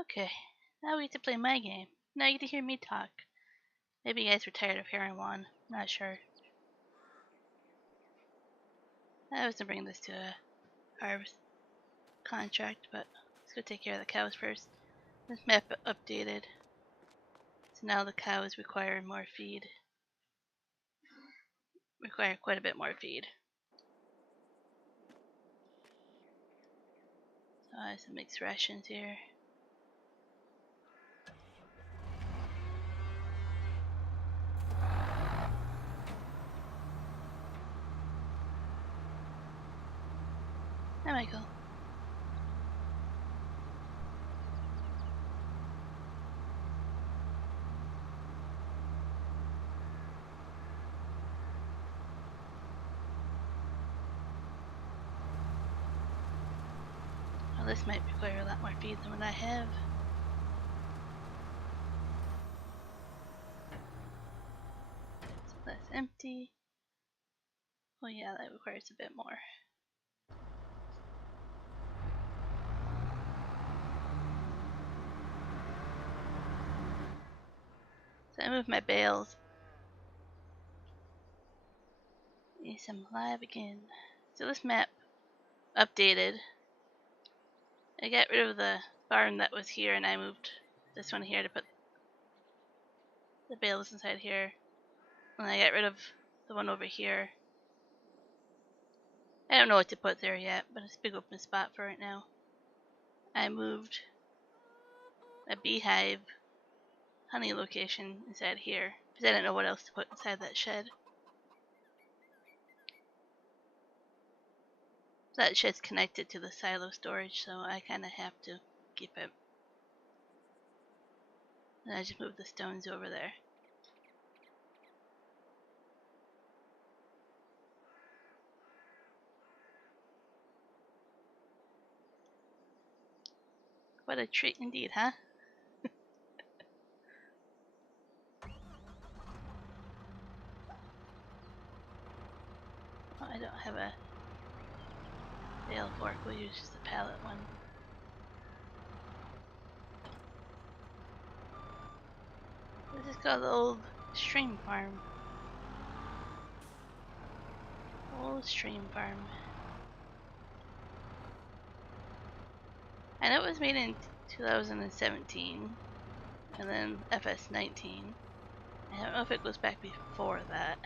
Okay, now we get to play my game. Now you get to hear me talk. Maybe you guys were tired of hearing Juan. Not sure. I was gonna bring this to a harvest contract, but let's go take care of the cows first. This map updated. So now the cows require more feed. Require quite a bit more feed. So I have some mixed rations here. There we go. Well, this might require a lot more feed than what I have. So that's empty. Oh yeah, that requires a bit more. So I moved my bales. Yes, I'm live again. So this map updated. I got rid of the barn that was here and I moved this one here to put the bales inside here. And I got rid of the one over here. I don't know what to put there yet, but it's a big open spot for right now. I moved a beehive honey location inside here because I didn't know what else to put inside that shed. That shed's connected to the silo storage, so I kind of have to keep it. And I just moved the stones over there. What a treat indeed, huh? Oh, I don't have a bale fork, we'll use just a pallet one. This is called the old stream farm. Old stream farm. I know it was made in 2017, and then FS19. I don't know if it goes back before that.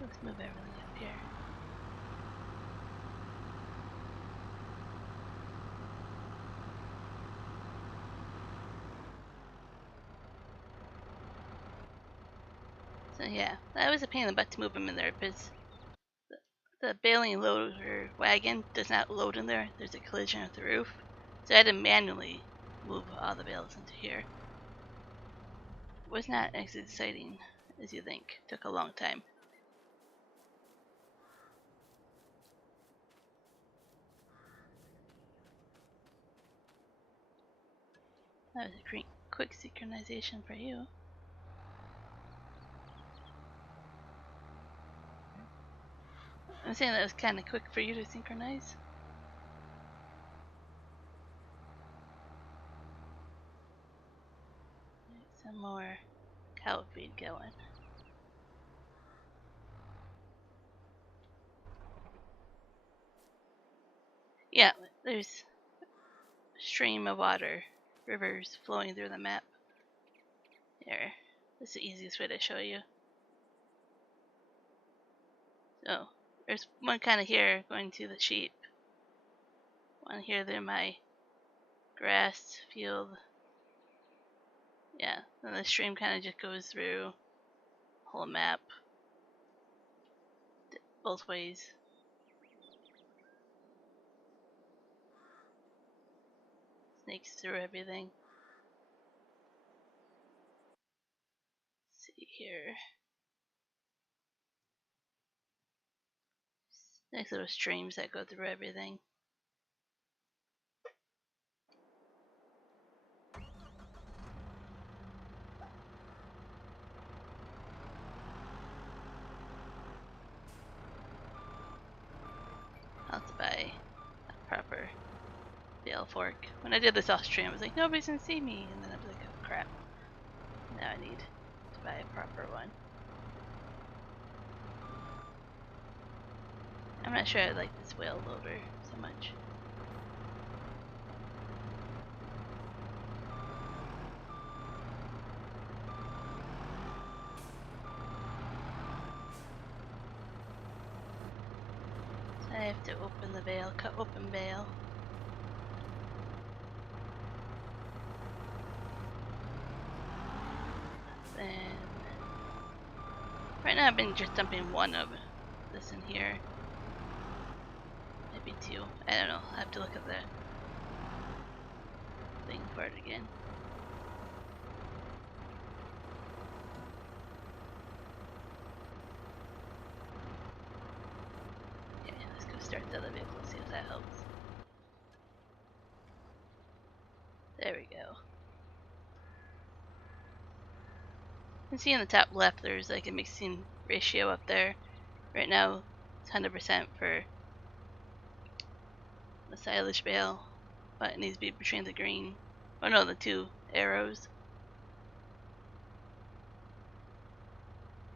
Let's move everything up here. So yeah, that was a pain in the butt to move them in there because the baling loader wagon does not load in there. There's a collision with the roof. So I had to manually move all the bales into here. It was not as exciting as you think. It took a long time. That was a quick synchronization for you. I'm saying that was kind of quick for you to synchronize. Some more cow feed going. Yeah, there's a stream of water, rivers flowing through the map. Here, this is the easiest way to show you. So, there's one kind of here going to the sheep. One here, they're my grass field. Yeah, then the stream kind of just goes through the whole map. Both ways. Snakes through everything. Let's see here. Nice little streams that go through everything. to buy a proper bale fork. When I did this Austrian, I was like, nobody's gonna see me, and then I was like, oh crap. Now I need to buy a proper one. I'm not sure I like this whale loader so much. So I have to open the bale, cut open bale. Then right now I've been just dumping one of this in here. Maybe two. I don't know. I have to look at the thing for it again. Okay, let's go start the other vehicle, see if that helps. There we go. You can see in the top left there's like a mixing ratio up there. Right now it's 100% for the silage bale, but it needs to be between the green, oh no, the two arrows.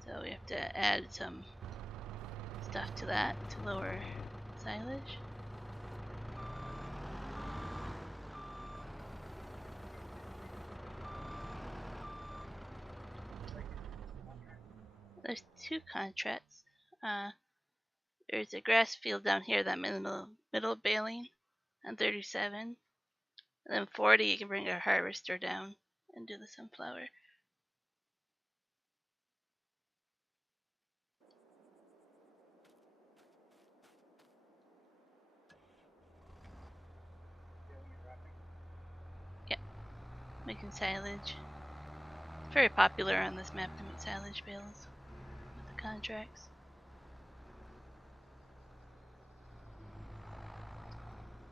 So we have to add some stuff to that to lower silage. There's two contracts. There's a grass field down here that I'm in the middle of baling on 37. And then 40 you can bring our harvester down and do the sunflower. Yeah, making silage. It's very popular on this map to make silage bales with the contracts.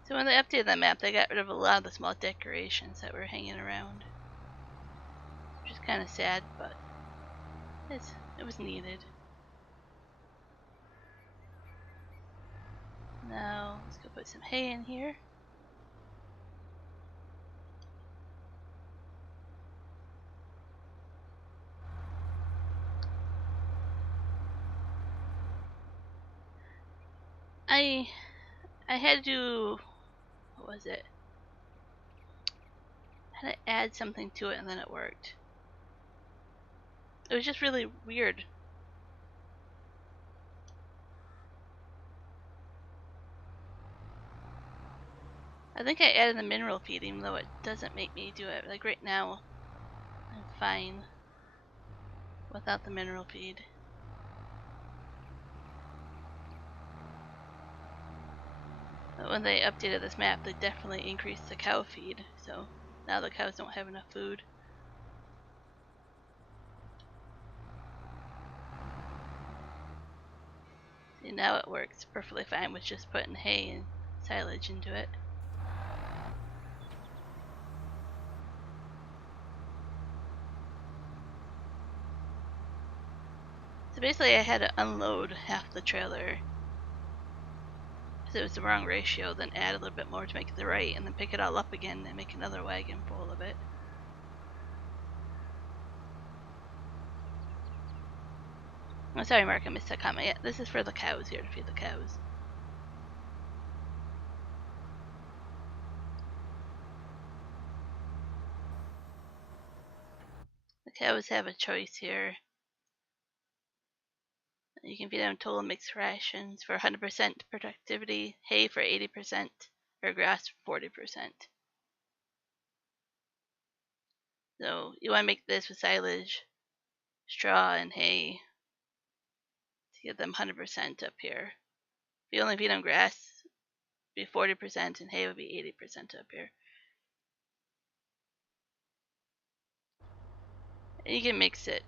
So when they updated that map, they got rid of a lot of the small decorations that were hanging around, which is kind of sad, but it was needed. Now let's go put some hay in here. I had to, what was it? I had to add something to it and then it worked. It was just really weird. I think I added the mineral feed even though it doesn't make me do it. Like right now, I'm fine without the mineral feed. But when they updated this map, they definitely increased the cow feed, so now the cows don't have enough food. See, now it works perfectly fine with just putting hay and silage into it. So basically I had to unload half the trailer because it was the wrong ratio, then add a little bit more to make it the right, and then pick it all up again and make another wagon full of it. Oh, sorry, Mark, I missed that comment. Yeah, this is for the cows here, to feed the cows. The cows have a choice here. You can feed them total mixed rations for 100% productivity, hay for 80%, or grass for 40%. So you want to make this with silage, straw, and hay to get them 100% up here. If you only feed them grass, it would be 40%, and hay would be 80% up here. And you can mix it.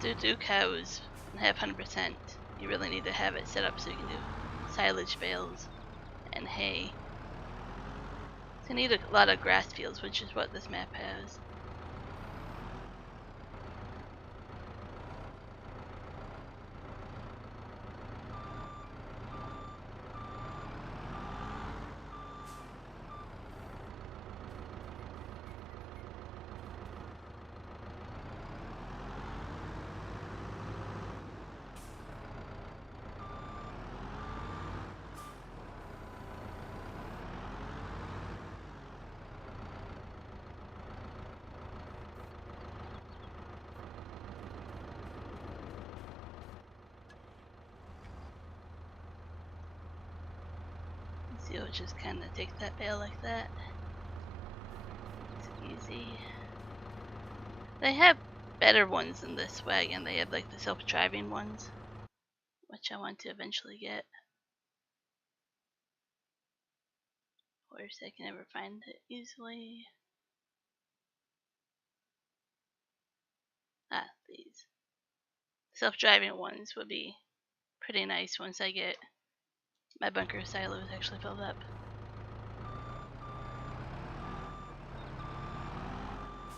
to do cows and have 100%, you really need to have it set up so you can do silage bales and hay. So you need a lot of grass fields, which is what this map has. So you'll just kind of take that bale like that. It's easy. They have better ones than this wagon. They have like the self-driving ones, which I want to eventually get. Of course, I can never find it easily. Ah, these. Self-driving ones would be pretty nice once I get my bunker silos actually filled up.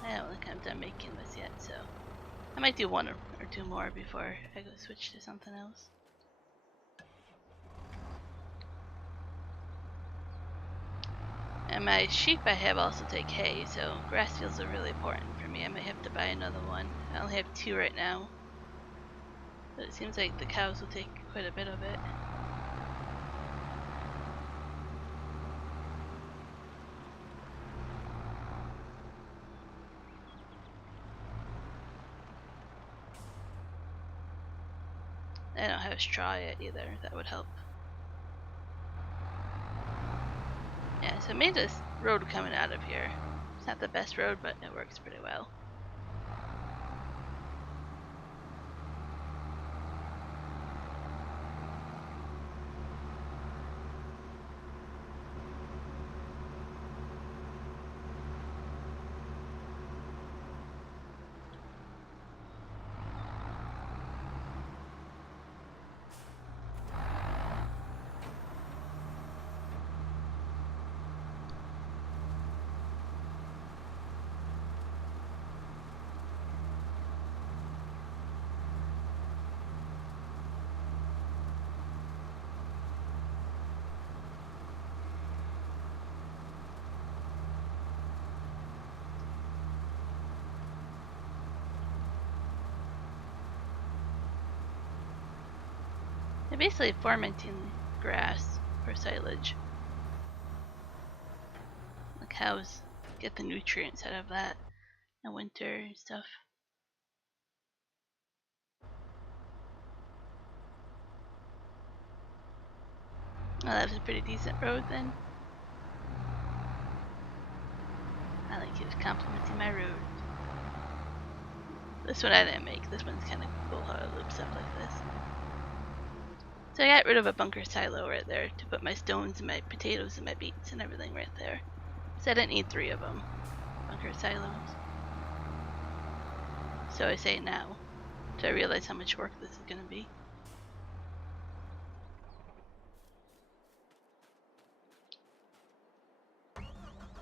I don't think I'm done making this yet, so I might do one or two more before I go switch to something else. And my sheep I have also take hay, so grass fields are really important for me. I might have to buy another one. I only have 2 right now, but it seems like the cows will take quite a bit of it. I don't have straw yet either, that would help. Yeah, so I made this road coming out of here. It's not the best road, but it works pretty well. They're basically fermenting grass for silage. The cows get the nutrients out of that in winter and stuff. Oh, that was a pretty decent road then. I like you complimenting my road. This one I didn't make. This one's kind of cool how it loops up like this. So I got rid of a bunker silo right there to put my stones and my potatoes and my beets and everything right there. So I didn't need 3 of them. Bunker silos. So I say now. So I realize how much work this is going to be.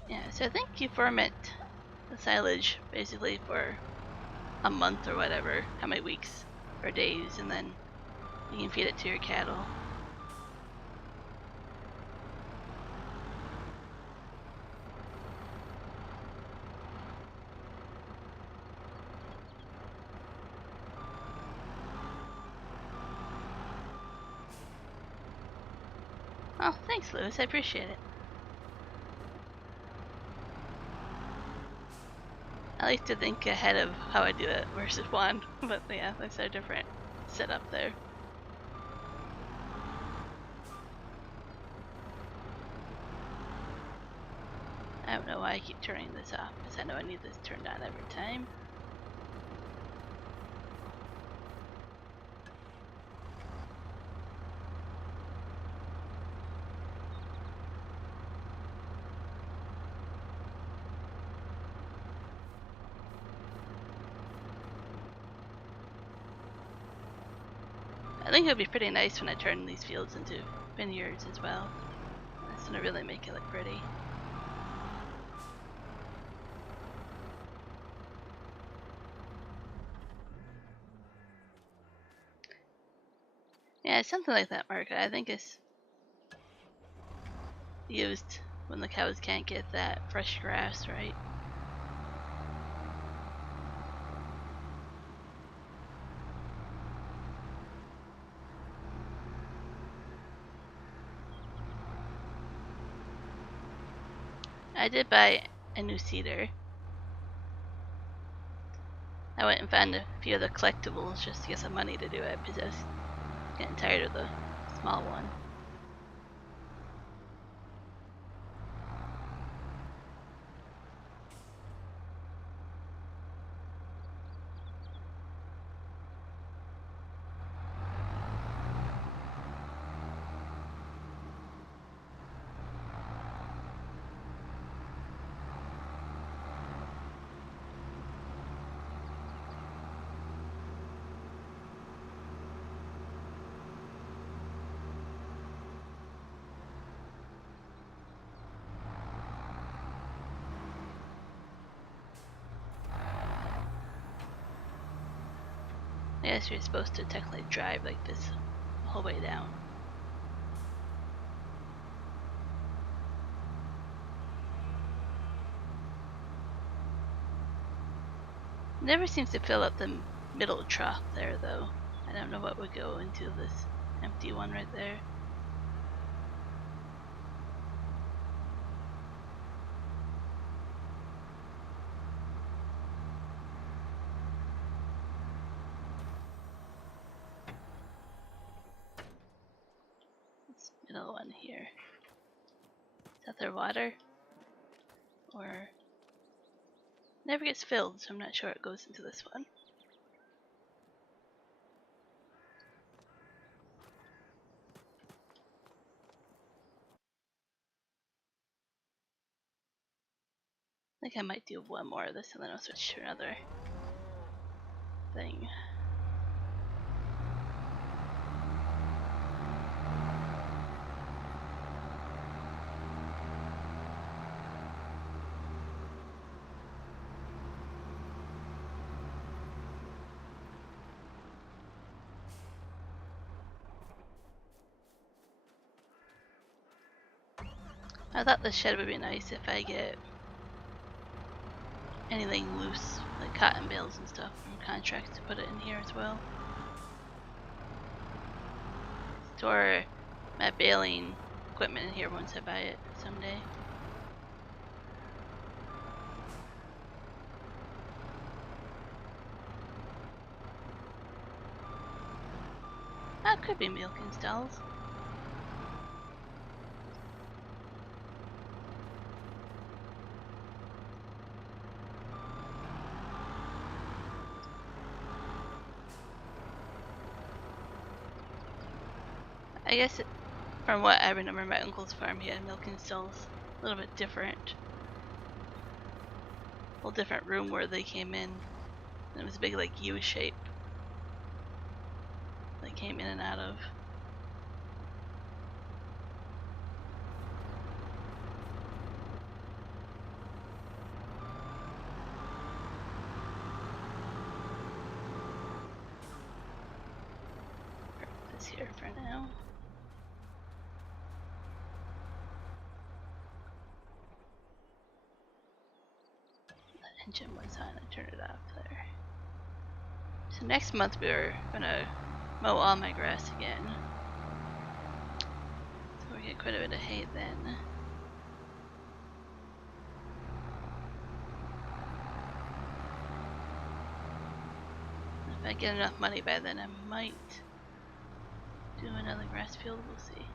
Yeah, so I think you ferment the silage basically for a month or whatever, how many weeks or days, and then you can feed it to your cattle. Oh, thanks, Lewis. I appreciate it. I like to think ahead of how I do it versus Juan, but yeah, that's a different setup there. I don't know why I keep turning this off, because I know I need this turned on every time. I think it would be pretty nice when I turn these fields into vineyards as well. That's gonna really make it look pretty. Yeah, something like that market I think is used when the cows can't get that fresh grass, right? I did buy a new seeder. I went and found a few of the collectibles just to get some money to do it because I was getting tired of the small one. I guess you're supposed to technically drive like this the whole way down. It never seems to fill up the middle trough there though. I don't know what would go into this empty one right there. This middle one here. Is that their water? Or never gets filled, so I'm not sure it goes into this one. I think I might do one more of this and then I'll switch to another thing. I thought the shed would be nice if I get anything loose, like cotton bales and stuff from contracts, to put it in here as well. Store my baling equipment in here once I buy it someday. That could be milking stalls. I guess from what I remember, my uncle's farm, he had milking stalls. A little bit different. A whole different room where they came in. And it was a big, like, U shape. They came in and out of. Put this here for now. Engine was on, I turned it off there. So next month we're gonna mow all my grass again. So we get quite a bit of hay then. If I get enough money by then, I might do another grass field, we'll see.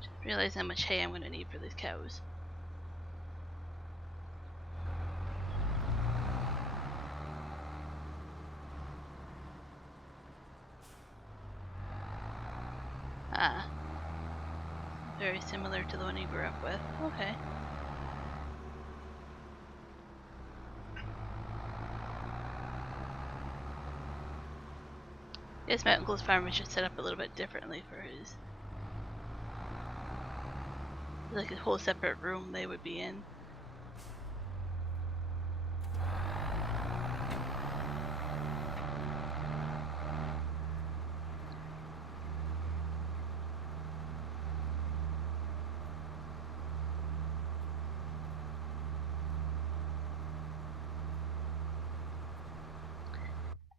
Just realize how much hay I'm gonna need for these cows. Ah. Very similar to the one you grew up with. Okay. I guess Mountain Ghost Farm was just set up a little bit differently for his. Like a whole separate room they would be in.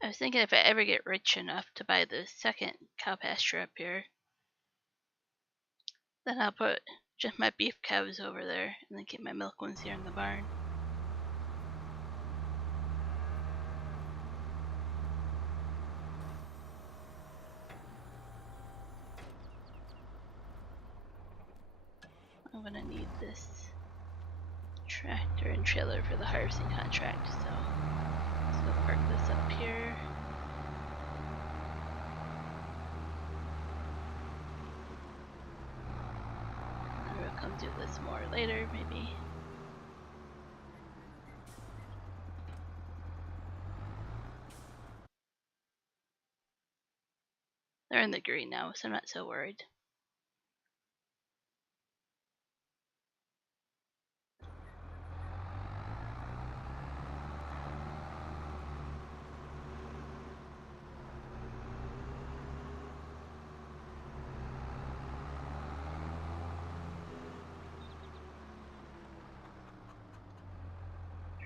I was thinking if I ever get rich enough to buy the second cow pasture up here, then I'll put just my beef cows over there and then keep my milk ones here in the barn. I'm gonna need this tractor and trailer for the harvesting contract, so let's go park this up here. We'll come do this more later, maybe. They're in the green now, so I'm not so worried.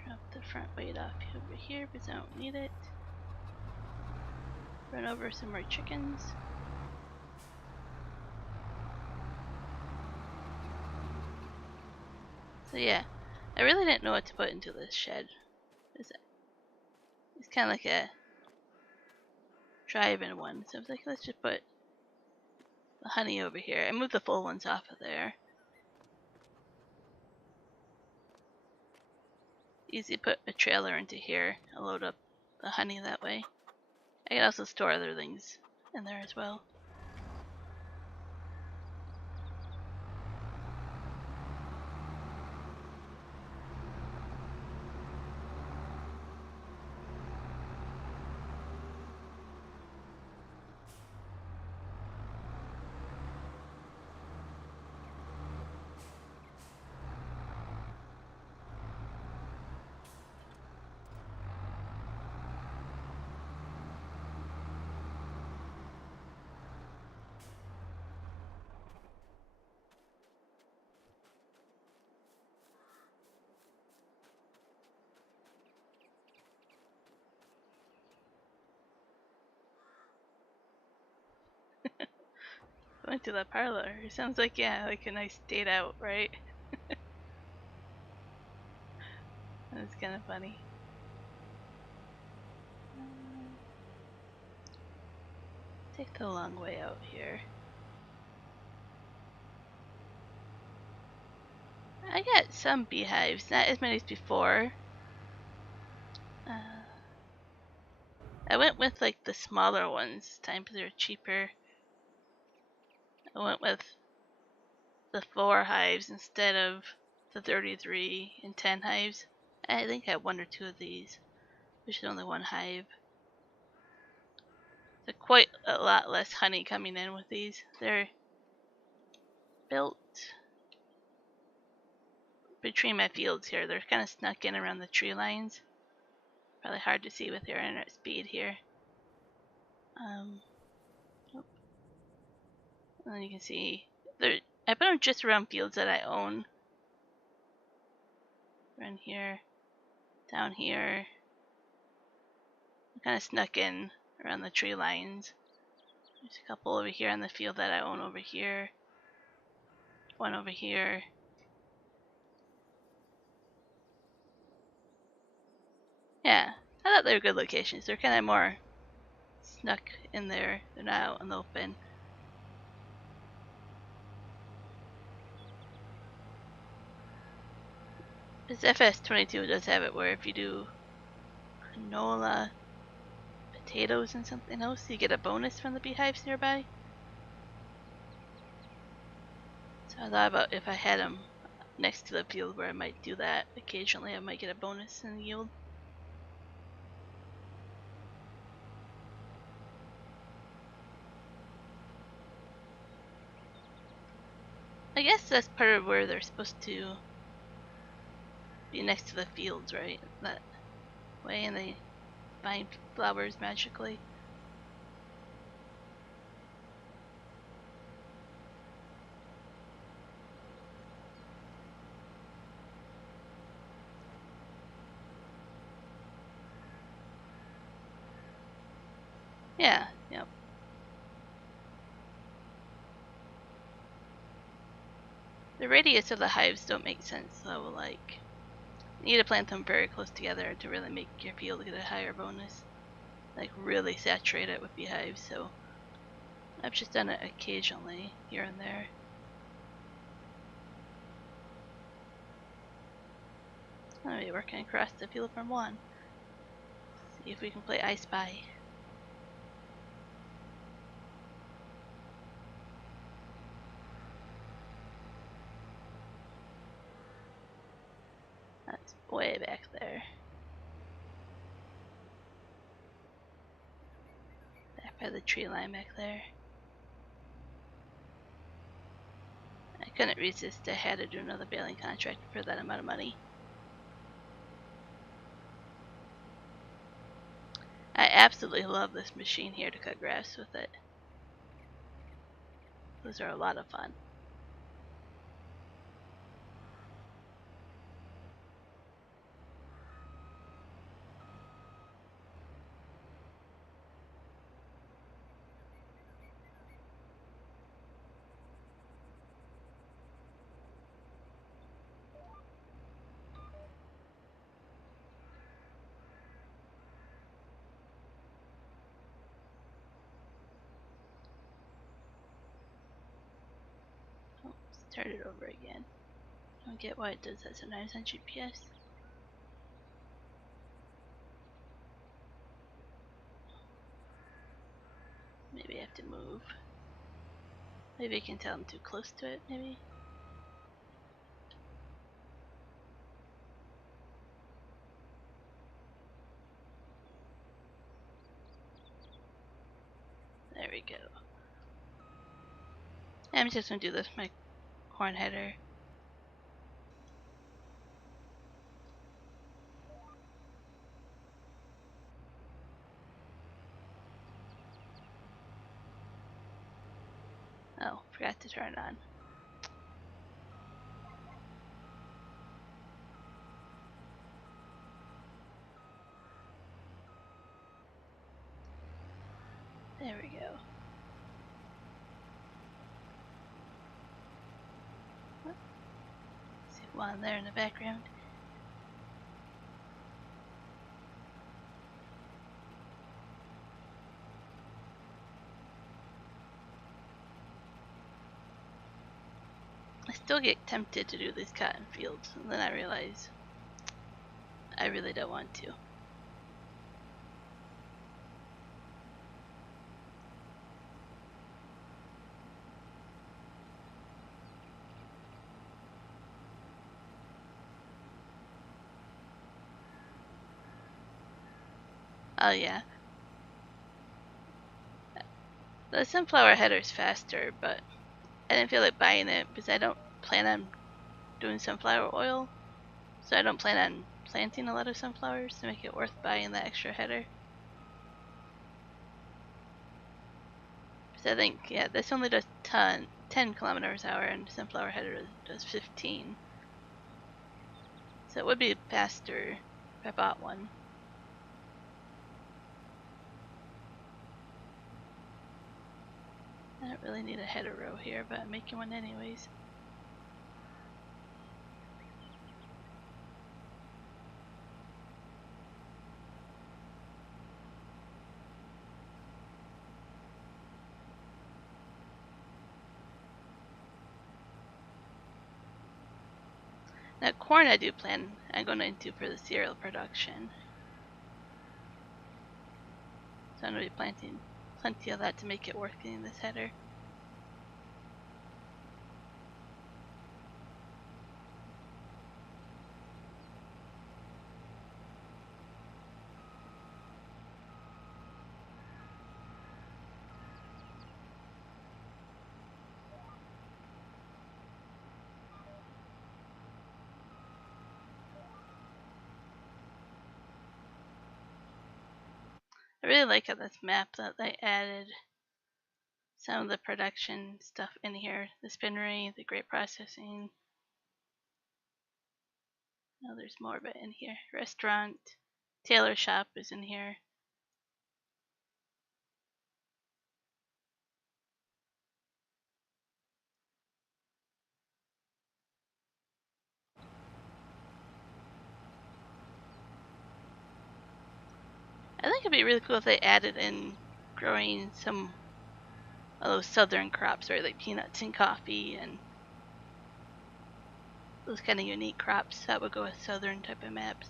Drop the front weight off over here because I don't need it. Run over some more chickens. So yeah, I really didn't know what to put into this shed. It's kind of like a drive-in one, so I was like, let's just put the honey over here. I moved the full ones off of there. Easy to put a trailer into here. I'll load up the honey that way. I can also store other things in there as well. Going to the parlor. It sounds like, yeah, like a nice date out, right? That's kind of funny. Take the long way out here. I got some beehives, not as many as before. I went with like the smaller ones this time because they're cheaper. I went with the 4 hives instead of the 33 and 10 hives. I think I have 1 or 2 of these, which is only 1 hive. So quite a lot less honey coming in with these. They're built between my fields here. They're kind of snuck in around the tree lines. Probably hard to see with your internet speed here. And then you can see I put them just around fields that I own. Around here, down here. Kind of snuck in around the tree lines. There's a couple over here on the field that I own over here. 1 over here. Yeah, I thought they were good locations. They're kind of more snuck in there. They're not out in the open. This FS22 does have it where if you do canola, potatoes, and something else, you get a bonus from the beehives nearby. So I thought about if I had them next to the field where I might do that occasionally, I might get a bonus in the yield. I guess that's part of where they're supposed to be next to the fields, right? That way, and they find flowers magically. Yeah, yep. The radius of the hives don't make sense, though. Like, you need to plant them very close together to really make your field get a higher bonus. Like, really saturate it with beehives, so I've just done it occasionally, here and there. I'll be working across the field from Juan. See if we can play I Spy. That's way back there. Back by the tree line back there. I couldn't resist. I had to do another baling contract for that amount of money. I absolutely love this machine here to cut grass with it. Those are a lot of fun. Oh, start it over again. I don't get why it does that sometimes on GPS. Maybe I have to move. Maybe I can tell I'm too close to it, maybe? There we go. I'm just gonna do this with my corn header. Oh, forgot to turn it on. There we go. See one there in the background. I still get tempted to do these cotton fields, and then I realize I really don't want to. Oh yeah. The sunflower header's faster, but I didn't feel like buying it because I don't plan on doing sunflower oil. So I don't plan on planting a lot of sunflowers to make it worth buying the extra header. Because I think, yeah, this only does 10 kilometers an hour and sunflower header does 15. So it would be faster if I bought one. I don't really need a header row here, but I'm making one anyways. Now corn I do plan on going into for the cereal production. So I'm going to be planting plenty of that to make it worth getting this header. I really like on this map that they added some of the production stuff in here. The spinnery, the grape processing. Oh, there's more of it in here. Restaurant. Tailor shop is in here. I think it'd be really cool if they added in growing some of those southern crops, right? Like peanuts and coffee and those kind of unique crops that would go with southern type of maps.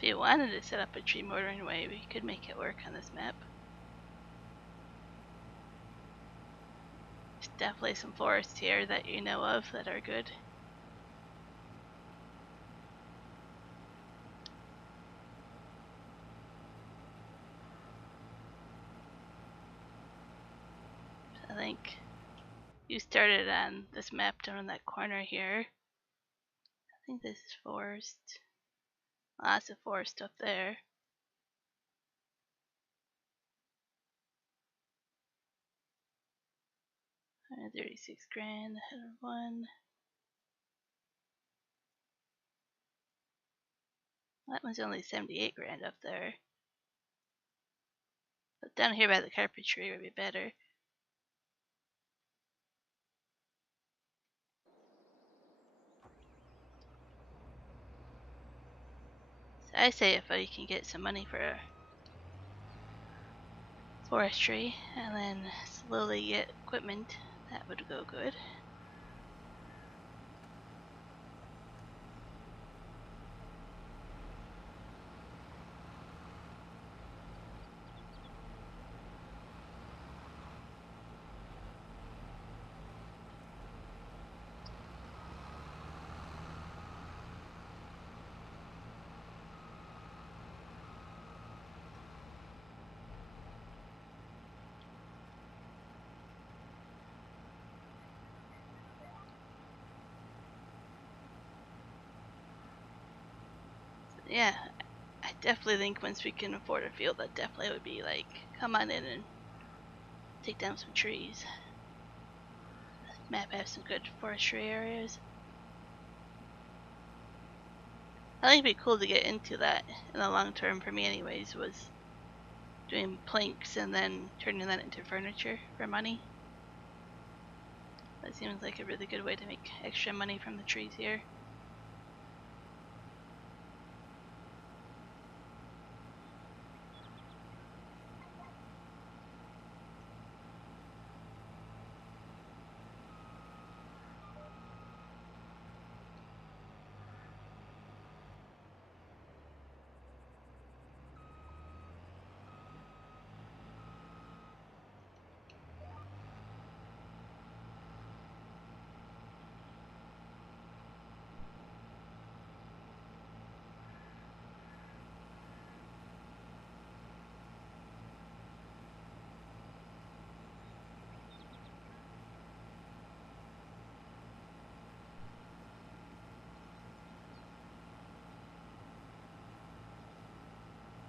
If you wanted to set up a tree motoring way, we could make it work on this map. There's definitely some forests here that you know of that are good. I think you started on this map down in that corner here. I think this is forest. Lots of forest up there. 136 grand ahead of one. That one's only 78 grand up there. But down here by the carpentry would be better. So I say if I can get some money for forestry and then slowly get equipment, that would go good. Yeah, I definitely think once we can afford a field, that definitely would be like, come on in and take down some trees. This map has some good forestry areas. I think it'd be cool to get into that in the long term for me anyways, was doing planks and then turning that into furniture for money. That seems like a really good way to make extra money from the trees here.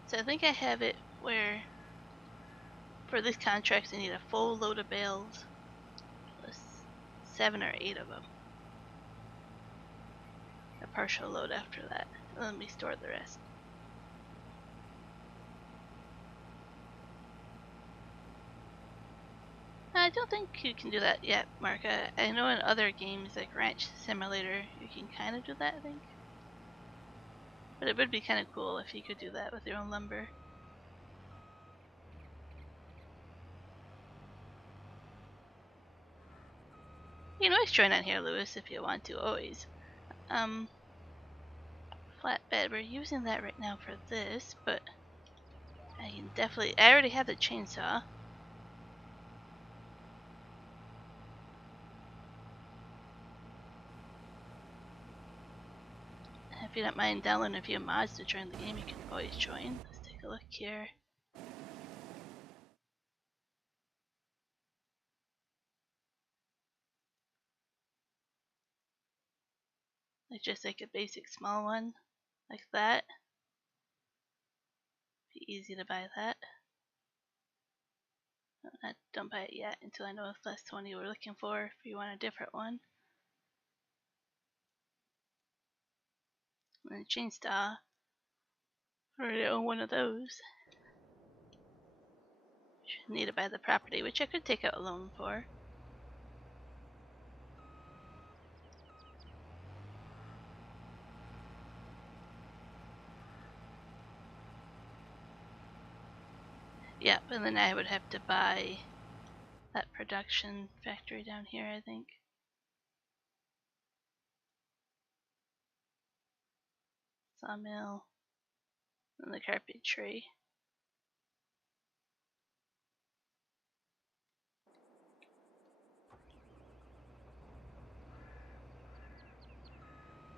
So I think I have it where for this contract I need a full load of bales plus 7 or 8 of them. A partial load after that. And let me store the rest. I don't think you can do that yet, Mark. I know in other games like Ranch Simulator you can kind of do that, I think. But it would be kind of cool if you could do that with your own lumber. You can always join on here, Lewis, if you want to, always. flatbed. We're using that right now for this, but I can definitely. I already have the chainsaw. If you don't mind downloading a few mods to join the game, you can always join. Let's take a look here. Like just like a basic small one, like that. Be easy to buy that. Don't buy it yet until I know if that's the one you were looking for. If you want a different one. And a chainsaw. I already own one of those. Need to buy the property, which I could take out a loan for. Yep, and then I would have to buy that production factory down here, I think. Sawmill. And the carpentry.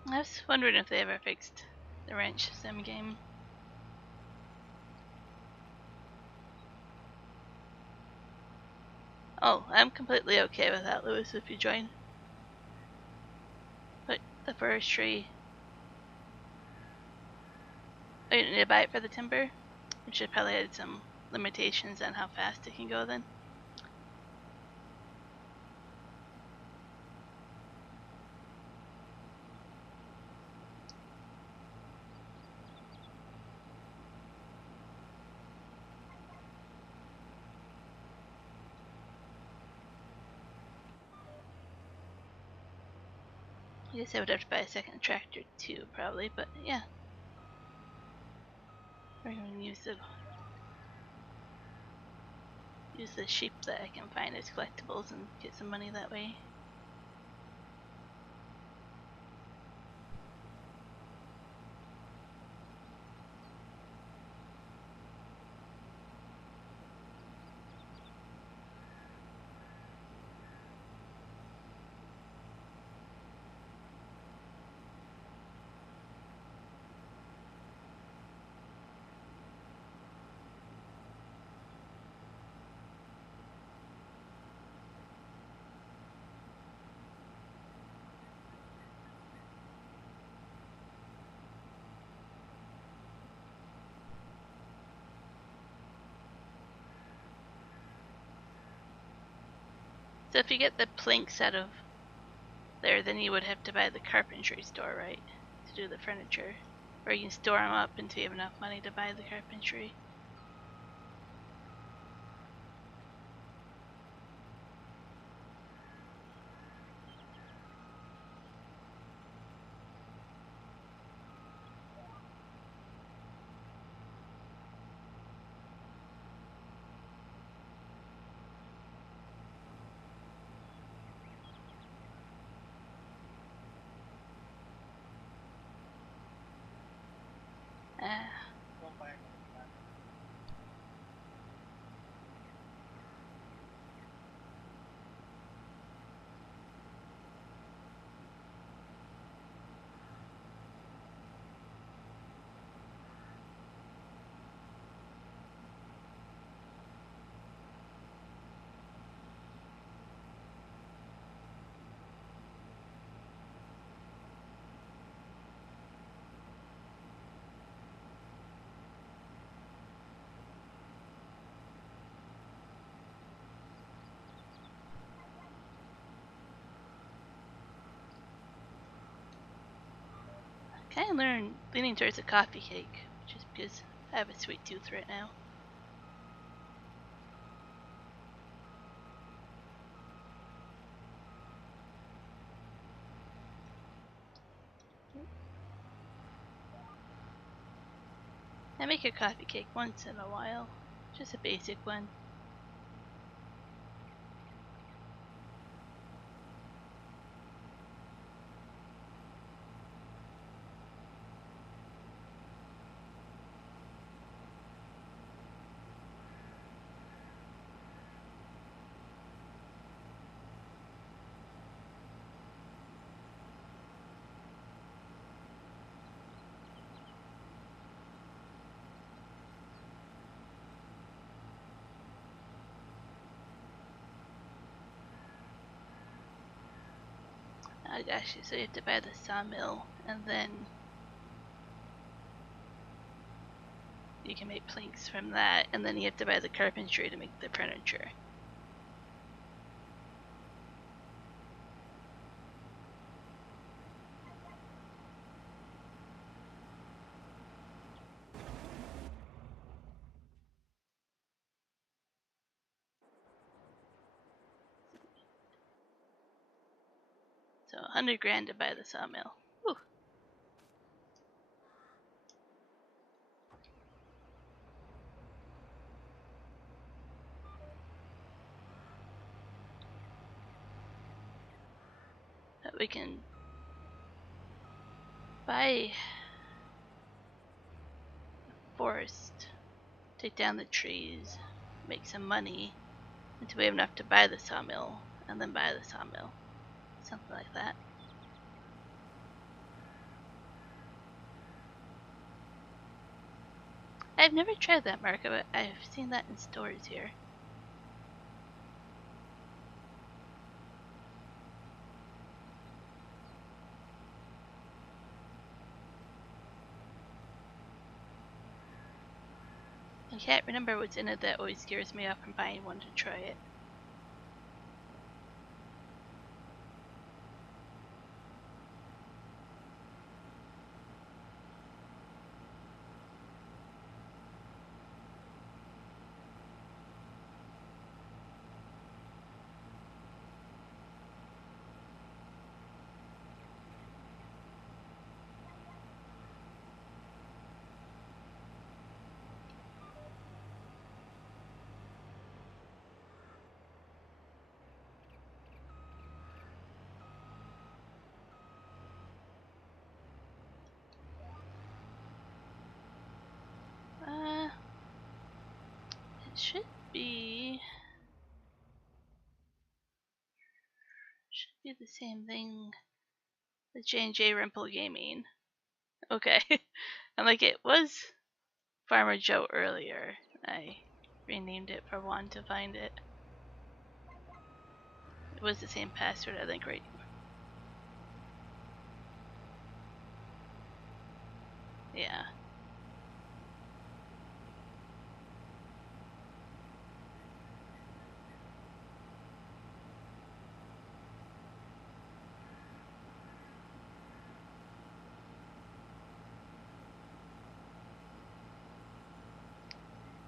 I was wondering if they ever fixed the wrench sim game. Oh, I'm completely okay with that, Lewis, if you join. But the forestry. Oh, you need to buy it for the timber? We should probably add some limitations on how fast it can go then. I guess I would have to buy a second tractor too, probably, but yeah. We're going to use the sheep that I can find as collectibles and get some money that way. So if you get the planks out of there, then you would have to buy the carpentry store, right? To do the furniture. Or you can store them up until you have enough money to buy the carpentry. Kind of leaning towards a coffee cake, just because I have a sweet tooth right now. I make a coffee cake once in a while, just a basic one. I got you. So you have to buy the sawmill, and then you can make planks from that, and then you have to buy the carpentry to make the furniture. So 100 grand to buy the sawmill. Whew. But we can buy a forest, take down the trees, make some money until we have enough to buy the sawmill, and then buy the sawmill. Something like that. I've never tried that market, but I've seen that in stores here. I can't remember what's in it that always scares me off from buying one to try it. It should be the same thing. The J&J Rimple Gaming. Okay. I'm like, it was Farmer Joe earlier. I renamed it for Juan to find it. It was the same password, I think, right? Yeah.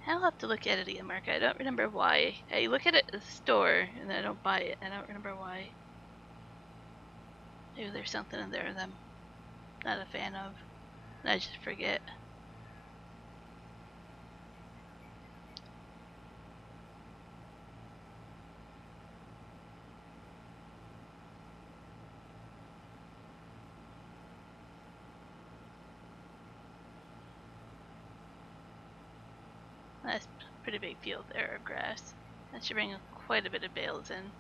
I'll have to look at it again, Mark. I don't remember why. I look at it at the store and then I don't buy it. I don't remember why. Maybe there's something in there that I'm not a fan of. And I just forget. That's a pretty big field there of grass. That should bring quite a bit of bales in.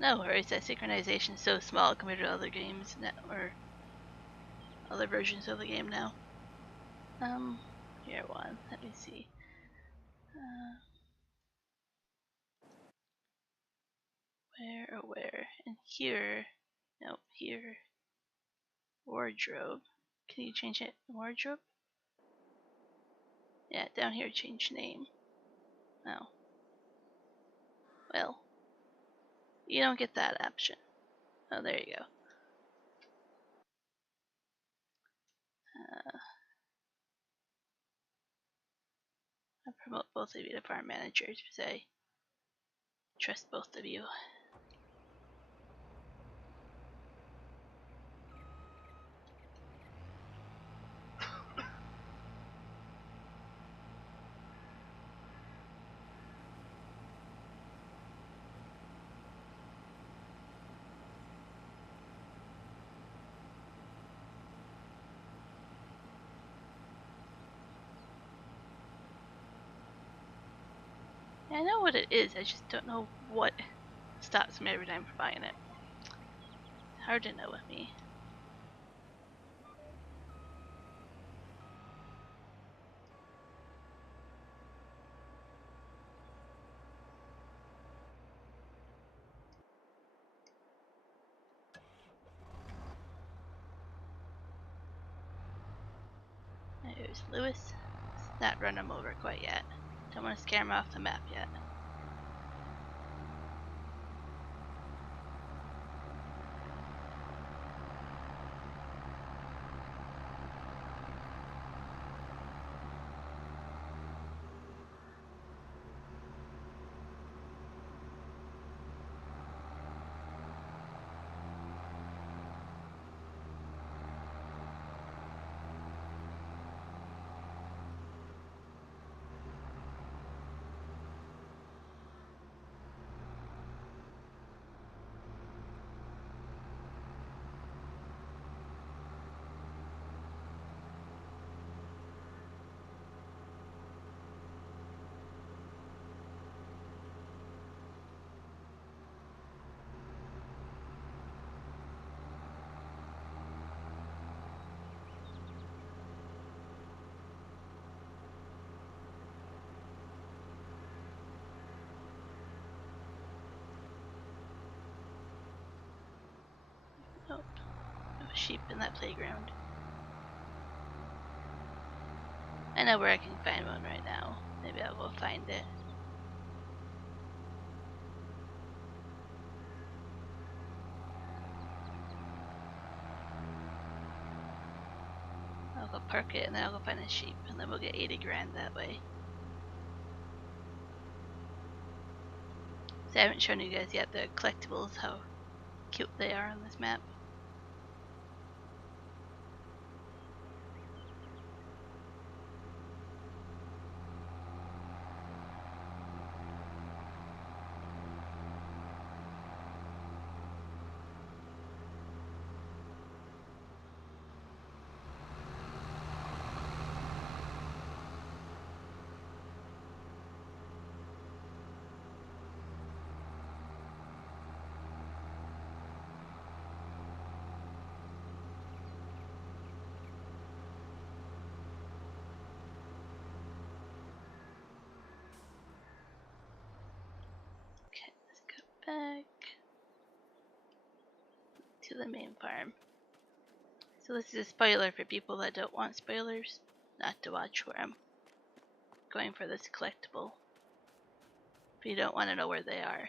No worries, that synchronization is so small compared to other games or other versions of the game now. Here one. Let me see. Where? And here. No, here. Wardrobe. Can you change it? Wardrobe? Yeah, down here, change name. Oh. Well, you don't get that option. Oh, there you go. I promote both of you to farm managers because I trust both of you. I know what it is, I just don't know what stops me every time from buying it. It's hard to know with me. There's Lewis. Let's not run him over quite yet. Don't want to scare him off the map yet. Oh, no sheep in that playground. I know where I can find one right now. Maybe I'll go find it. I'll go park it and then I'll go find a sheep and then we'll get 80 grand that way. So I haven't shown you guys yet the collectibles, how cute they are on this map. Okay, let's go back to the main farm. So this is a spoiler for people that don't want spoilers, not to watch where I'm going for this collectible. If you don't want to know where they are.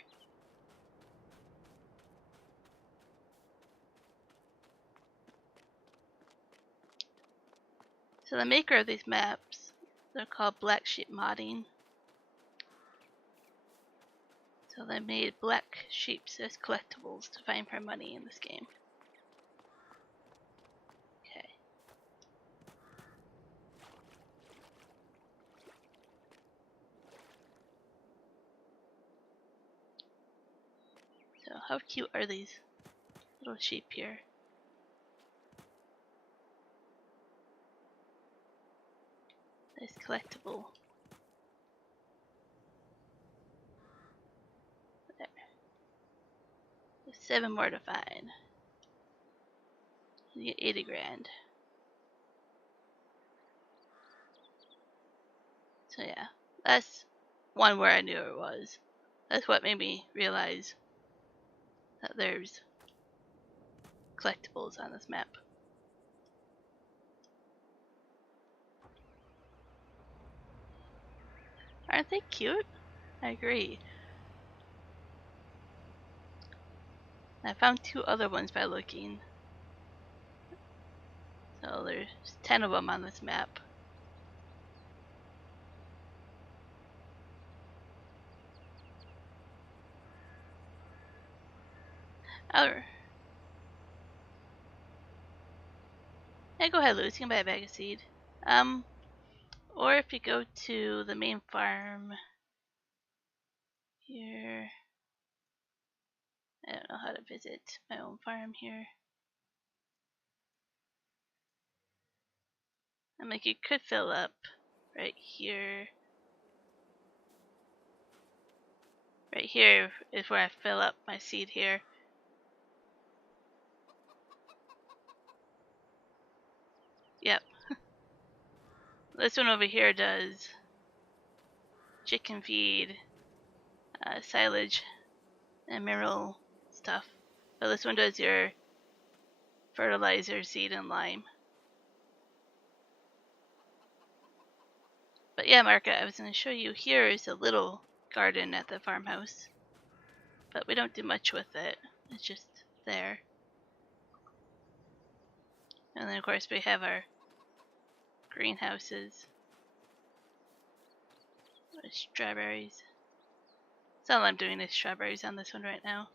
So the maker of these maps, they're called Black Sheep Modding. So they made black sheep as collectibles to find for money in this game. Okay. So how cute are these little sheep here? Nice collectible. There. There's 7 more to find. You get 80 grand. So yeah, that's one where I knew it was. That's what made me realize that there's collectibles on this map. Aren't they cute? I agree. I found 2 other ones by looking. So there's 10 of them on this map. Oh. Yeah, go ahead, Lewis. You can buy a bag of seed. Or if you go to the main farm here. I don't know how to visit my own farm here. I'm like, you could fill up right here. Right here is where I fill up my seed here. Yep. This one over here does chicken feed, silage, and mineral stuff. But this one does your fertilizer, seed, and lime. But yeah, Marka, I was going to show you, here is a little garden at the farmhouse. But we don't do much with it. It's just there. And then of course we have our greenhouses. With strawberries. So all I'm doing is strawberries on this one right now.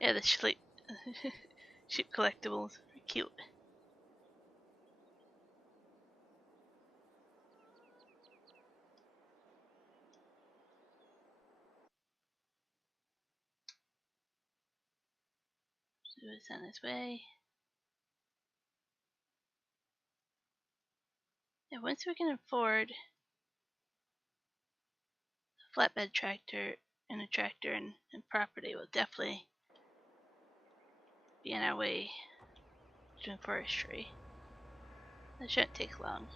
Yeah, the sheep collectibles are cute. So it's on its way. Yeah, once we can afford a flatbed tractor and a tractor and property, we'll definitely be on our way doing forestry. That shouldn't take long.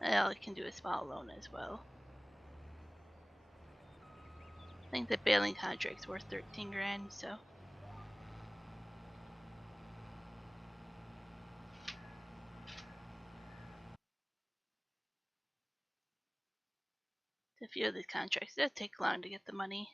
Well, I can do a small loan as well. I think the baling contract's worth 13 grand, so. A few of these contracts, it does take long to get the money.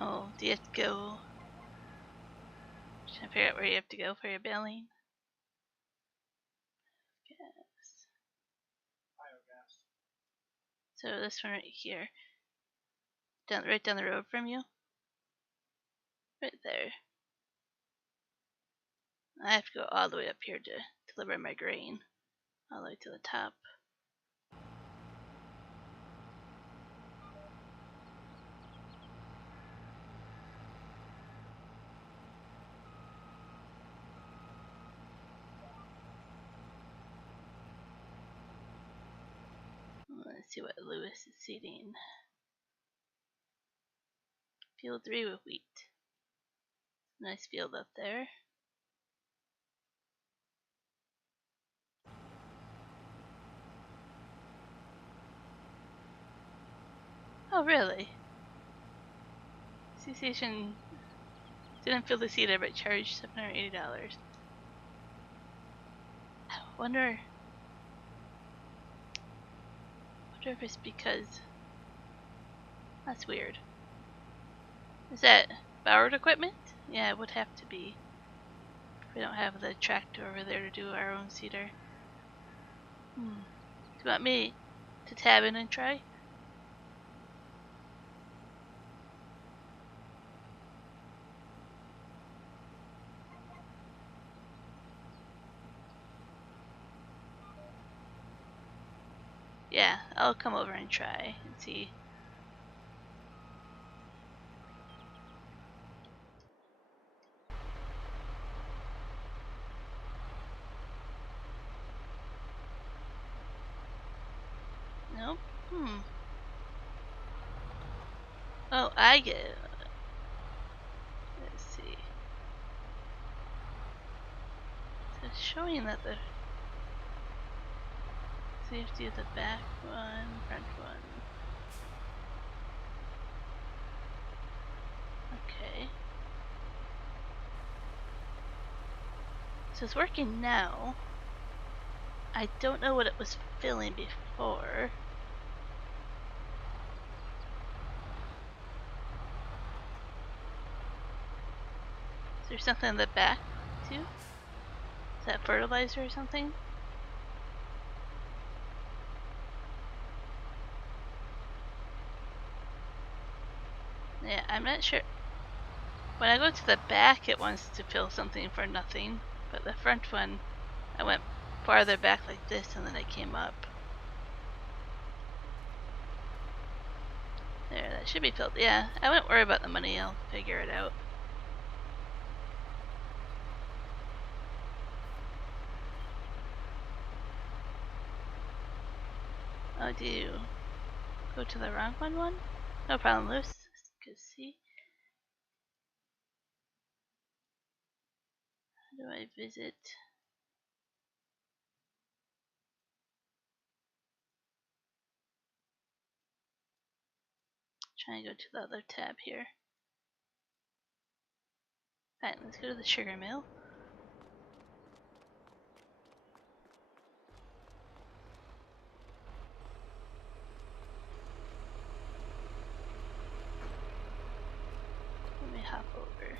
Oh, do you have to go? Trying to figure out where you have to go for your baling. Yes. So this one right here, right down the road from you, right there. I have to go all the way up here to deliver my grain, all the way to the top. Let's see what Lewis is seeding. Field 3 with wheat. Nice field up there. Oh, really? C-Station didn't fill the seeder but charged $780. I wonder if it's because... That's weird. Is that borrowed equipment? Yeah, it would have to be. We don't have the tractor over there to do our own seeder. Do you want me to tab in and try? Yeah, I'll come over and try and see. Nope. Oh, I get it. Let's see. So it's showing that the... So you have to do the back one, front one. Okay. So it's working now. I don't know what it was filling before. Is there something in the back too? Is that fertilizer or something? Yeah, I'm not sure. When I go to the back, it wants to fill something for nothing. But the front one, I went farther back like this and then I came up. There, that should be filled. Yeah, I wouldn't worry about the money. I'll figure it out. Oh, do you go to the wrong one? No problem, Luce. Let's see. How do I visit? Trying to go to the other tab here. Fine, let's go to the sugar mill. Let me hop over.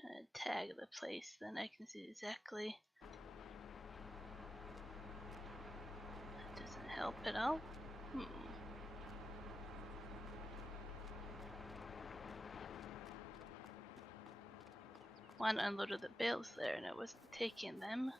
Trying to tag the place, then I can see exactly. That doesn't help at all. One unloaded the bales there and it wasn't taking them.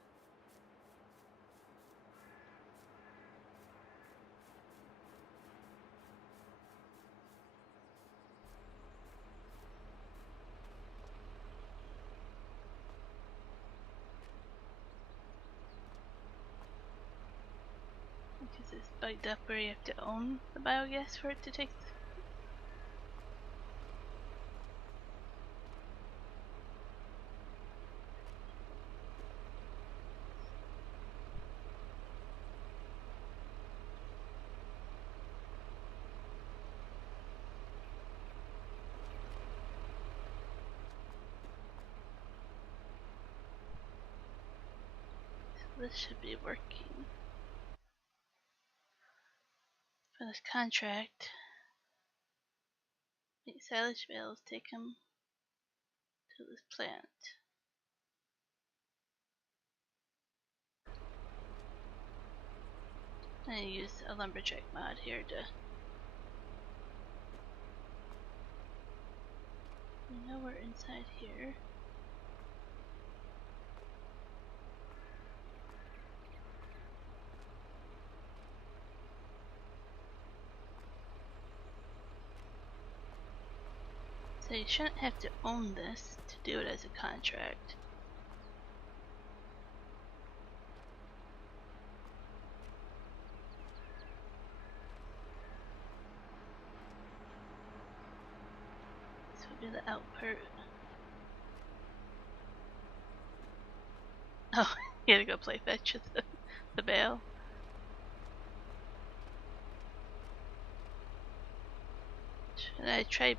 Because it's bugged up where you have to own the biogas for it to take. So this should be working. For this contract, make silage bales, take them to this plant. I use a lumberjack mod here to. We know we're inside here. So you shouldn't have to own this to do it as a contract. This would be the output. Oh, you gotta go play fetch with the bale. Should I try?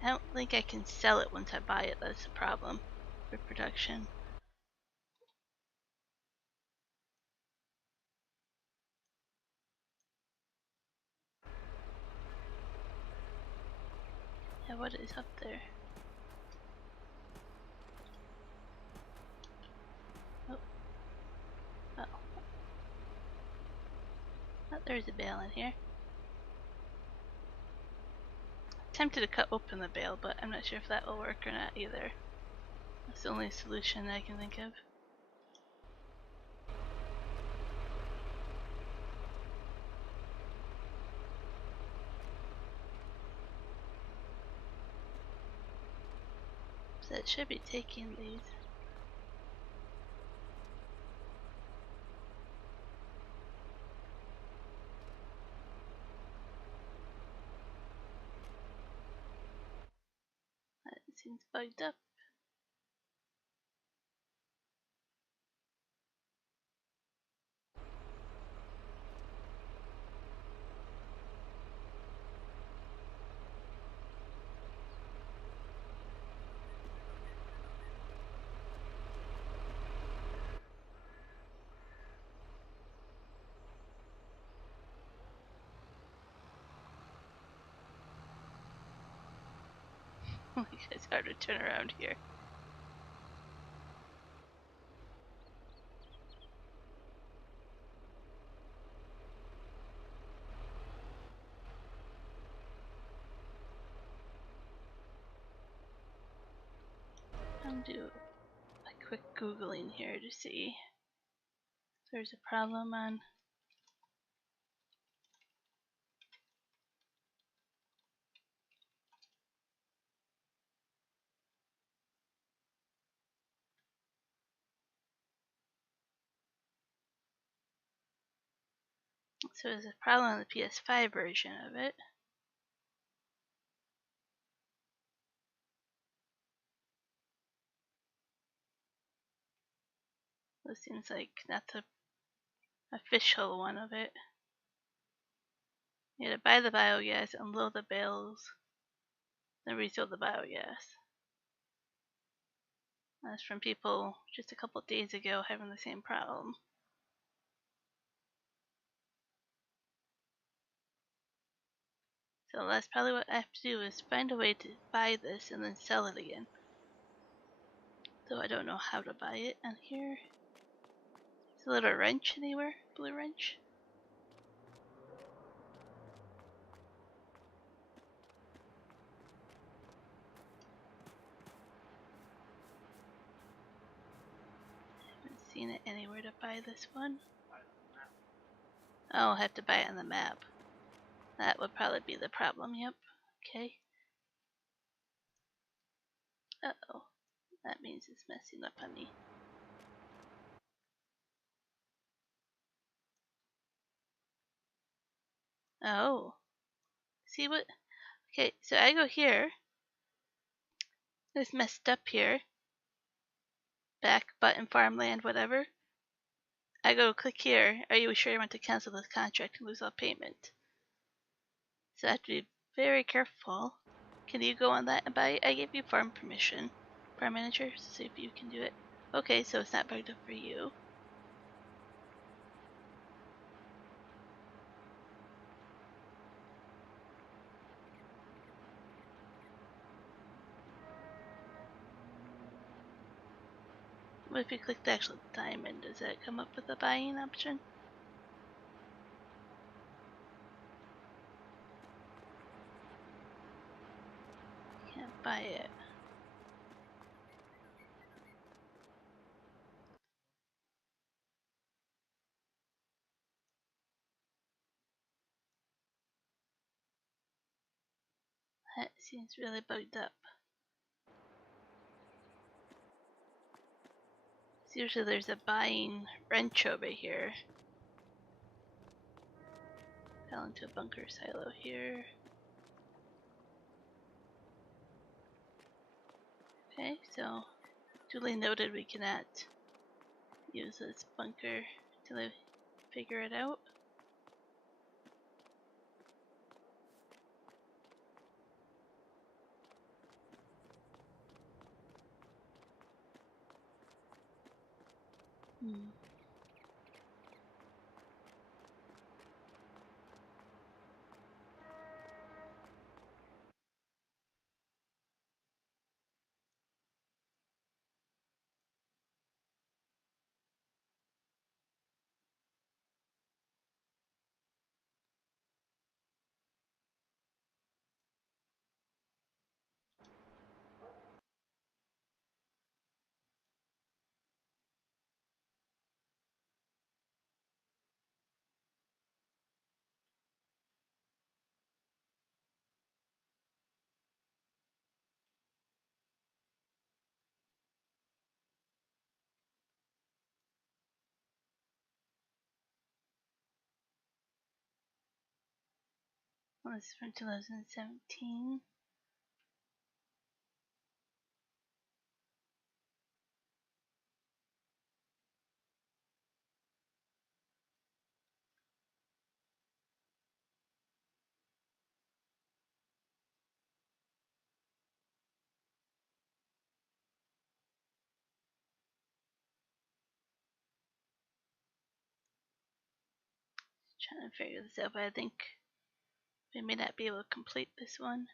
I don't think I can sell it once I buy it. That's the problem for production. Yeah, what is up there? Oh. Oh. Oh, there's a bale in here. Tempted to cut open the bale, but I'm not sure if that will work or not either. That's the only solution I can think of. So it should be taking these. Seems bugged up. It's hard to turn around here. I'll do a quick Googling here to see if there's a problem on. So there's a problem on the PS5 version of it. This seems like not the official one of it. You had to buy the biogas, unload the bales, then refill the biogas. That's from people just a couple days ago having the same problem. So that's probably what I have to do, is find a way to buy this and then sell it again. Though I don't know how to buy it. And here, is a little wrench anywhere? Blue wrench? Haven't seen it anywhere to buy this one. Oh, I'll have to buy it on the map. That would probably be the problem, yep. Okay. Uh-oh. That means it's messing up on me. Oh. See what? Okay, so I go here. It's messed up here. Back button, farmland, whatever. I go click here. Are you sure you want to cancel this contract and lose all payment? So I have to be very careful. Can you go on that and buy it? I gave you farm permission. Farm manager, see if you can do it. Okay, so it's not bugged up for you. What if you click the actual diamond? Does that come up with a buying option? Can't buy it. That seems really bugged up. So usually there's a buying wrench over here. Fell into a bunker silo here. Okay, so duly noted we cannot use this bunker until I figure it out. Well, this is from 2017. Trying to figure this out, but I think we may not be able to complete this one.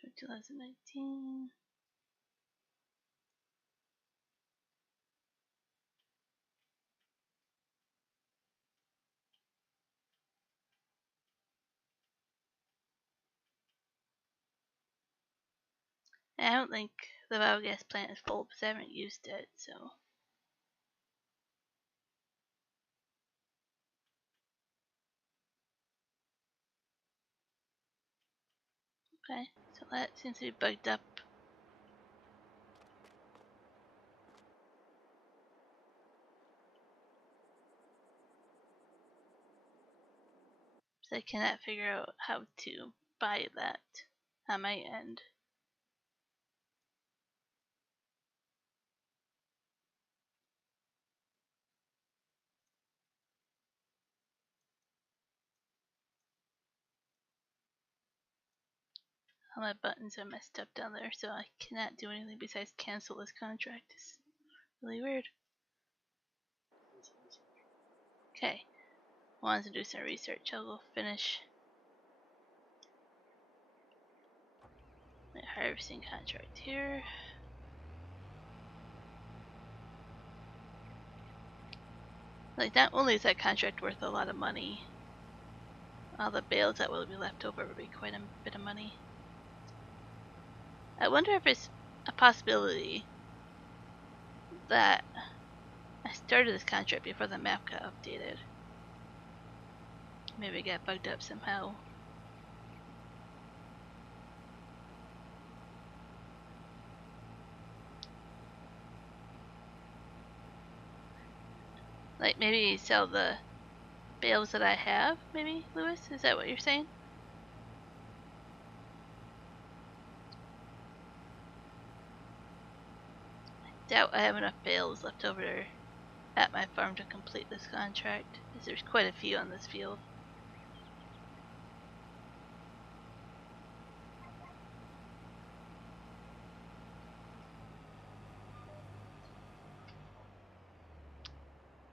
For 2019. I don't think the biogas plant is full because I haven't used it, so. Okay, so that seems to be bugged up. So I cannot figure out how to buy that on my end. All my buttons are messed up down there, so I cannot do anything besides cancel this contract. It's really weird. Okay, wanted to do some research. I'll go finish my harvesting contract here. Like, not only is that contract worth a lot of money, all the bales that will be left over will be quite a bit of money. I wonder if it's a possibility that I started this contract before the map got updated. Maybe it got bugged up somehow. Like, maybe sell the bales that I have, maybe, Lewis? Is that what you're saying? I doubt I have enough bales left over at my farm to complete this contract, because there's quite a few on this field.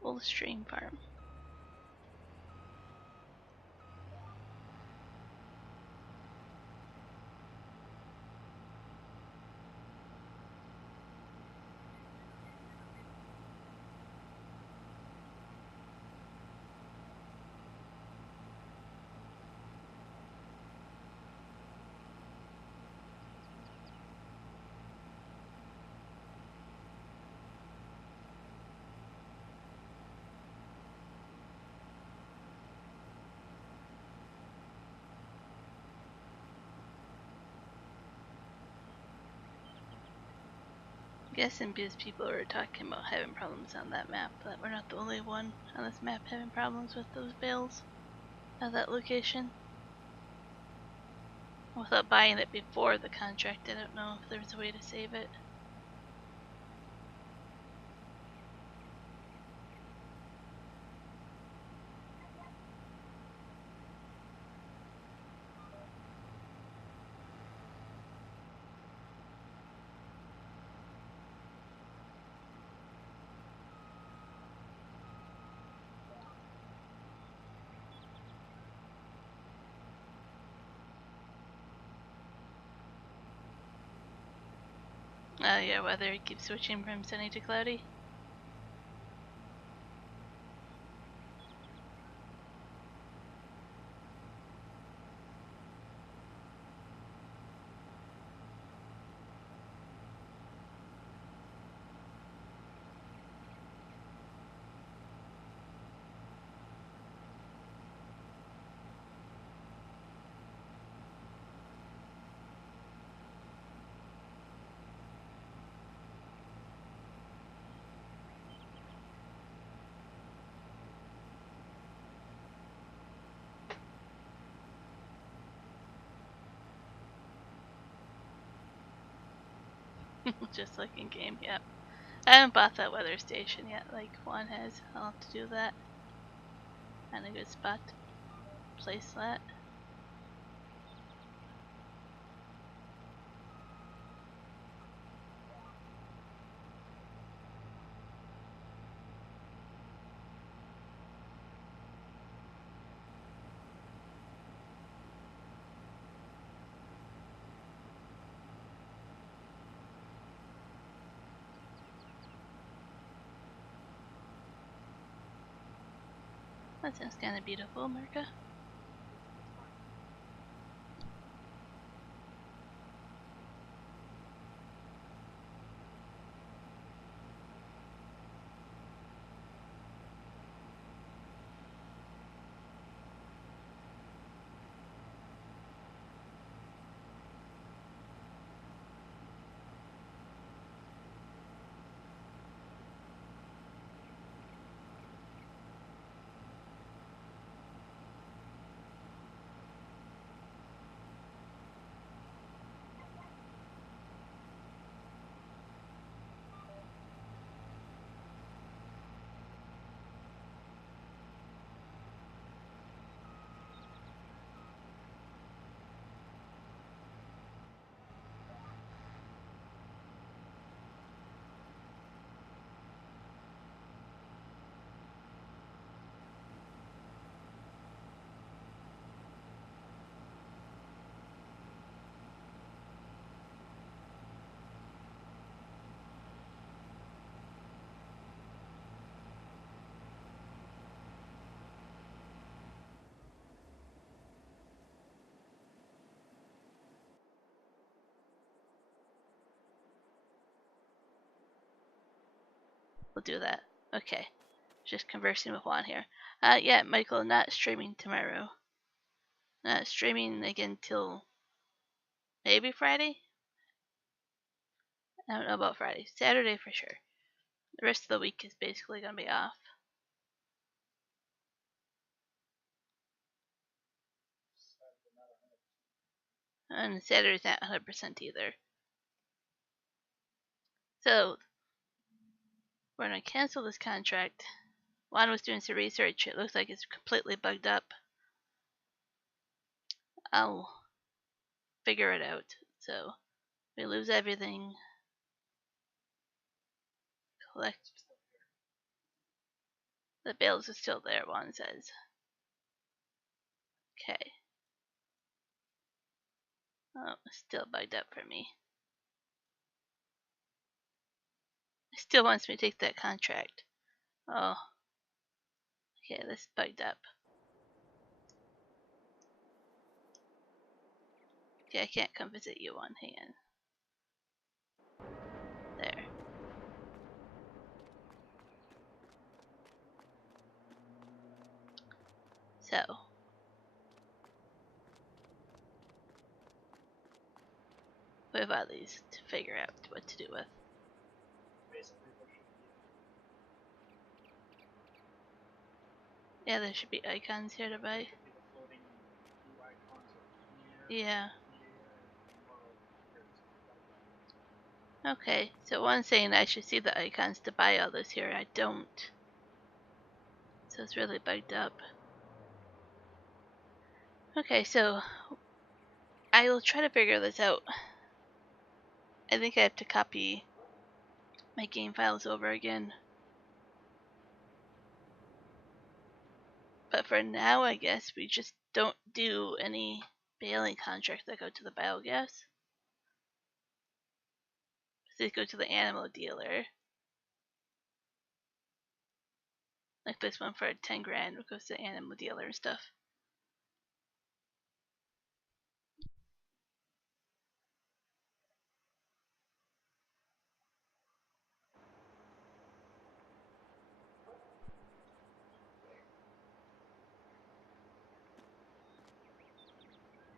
Old stream farm. I'm guessing because people are talking about having problems on that map, that we're not the only one on this map having problems with those bales at that location. Without buying it before the contract, I don't know if there's a way to save it. Yeah, weather keeps switching from sunny to cloudy. Just like in game, yep. I haven't bought that weather station yet, like Juan has. I'll have to do that. And a good spot to place that. That sounds kind of beautiful, America. We'll do that. Okay. Just conversing with Juan here. Yeah, Michael, not streaming tomorrow. Not streaming again till maybe Friday? I don't know about Friday. Saturday for sure. The rest of the week is basically going to be off. And Saturday's not 100% either. So, we're going to cancel this contract. Juan was doing some research. It looks like it's completely bugged up. I'll figure it out. So, we lose everything. Collect. The bales are still there, Juan says. Okay. Oh, still bugged up for me. It still wants me to take that contract. Oh. Okay, this is bugged up. Okay, I can't come visit you on hand. There. So. We have all these to figure out what to do with. Yeah, there should be icons here to buy. Yeah. Okay, so one's saying I should see the icons to buy all this here. I don't. So it's really bugged up. Okay, so I will try to figure this out. I think I have to copy my game files over again. But for now, I guess we just don't do any baling contracts that go to the biogas. They go to the animal dealer. Like this one for 10 grand, it goes to the animal dealer and stuff.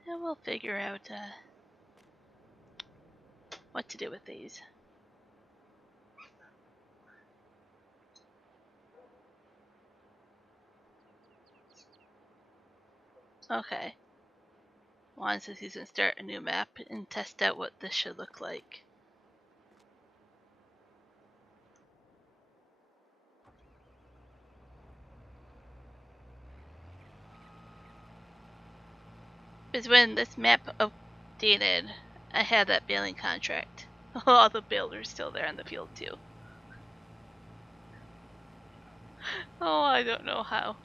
And we'll figure out what to do with these. Okay. Juan says he's going to start a new map and test out what this should look like. Because when this map updated, I had that baling contract. All the balers still there in the field too. Oh, I don't know how.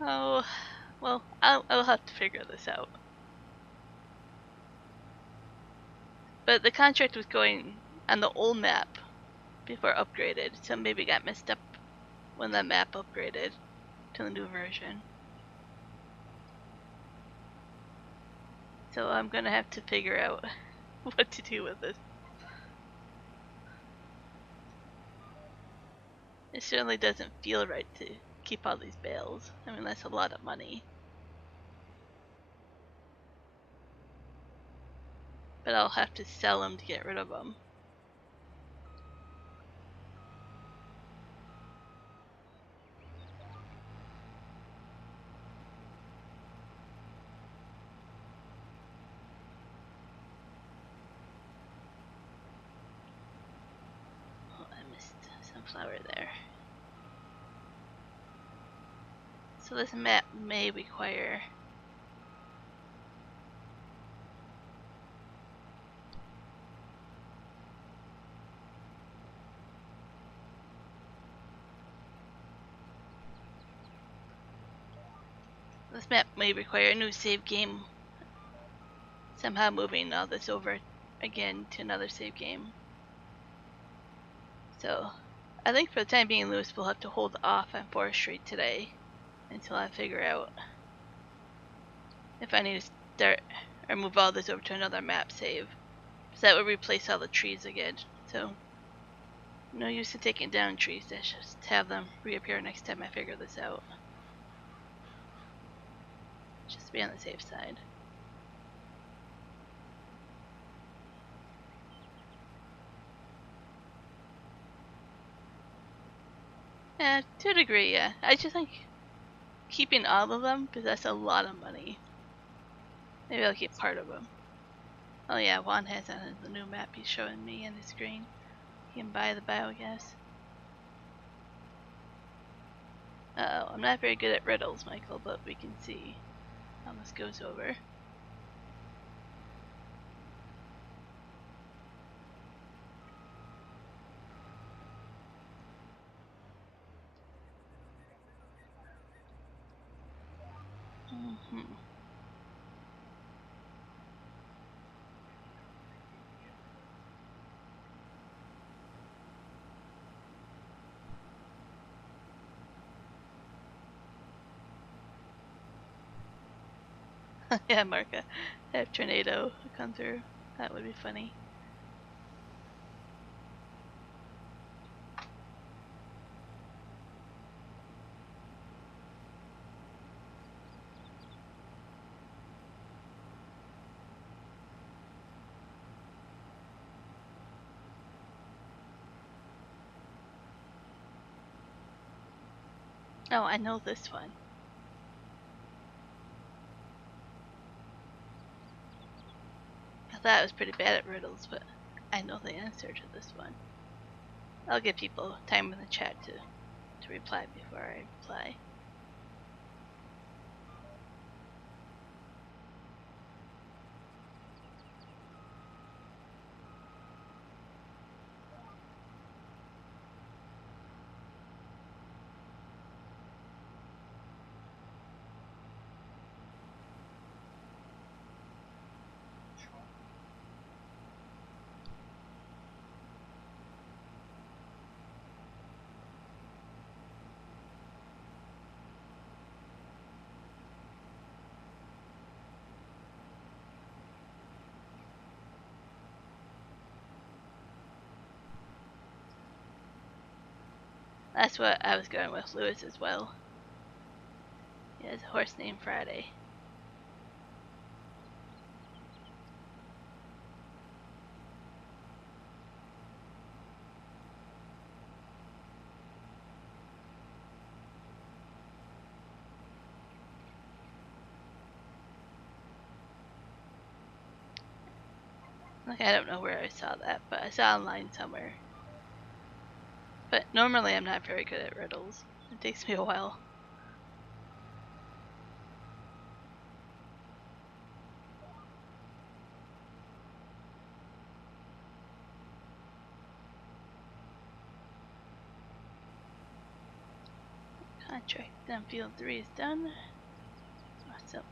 Oh, well, I'll have to figure this out. But the contract was going on the old map before upgraded, so maybe it got messed up when that map upgraded to the new version. So I'm gonna have to figure out what to do with this. It certainly doesn't feel right to keep all these bales. I mean, that's a lot of money. But I'll have to sell them to get rid of them. Oh, I missed some flour there. So this map may require a new save game. Somehow moving all this over again to another save game. So I think for the time being, Lewis will have to hold off on forestry today until I figure out if I need to start or move all this over to another map save. So that would replace all the trees again. So no use in taking down trees, just have them reappear next time I figure this out. Just to be on the safe side. Yeah, to a degree, yeah. I just think keeping all of them, because that's a lot of money. Maybe I'll keep part of them. Oh yeah, Juan has that on the new map he's showing me on the screen. He can buy the biogas. Uh oh, I'm not very good at riddles, Michael, but we can see how this goes over. Yeah, Marka, have tornado come through. That would be funny. Oh, I know this one. I thought I was pretty bad at riddles, but I know the answer to this one. I'll give people time in the chat to reply before I reply. That's what I was going with Lewis as well. He has a horse named Friday. Like, I don't know where I saw that, but I saw online somewhere. But normally I'm not very good at riddles. It takes me a while. Contract down field 3 is done. Awesome.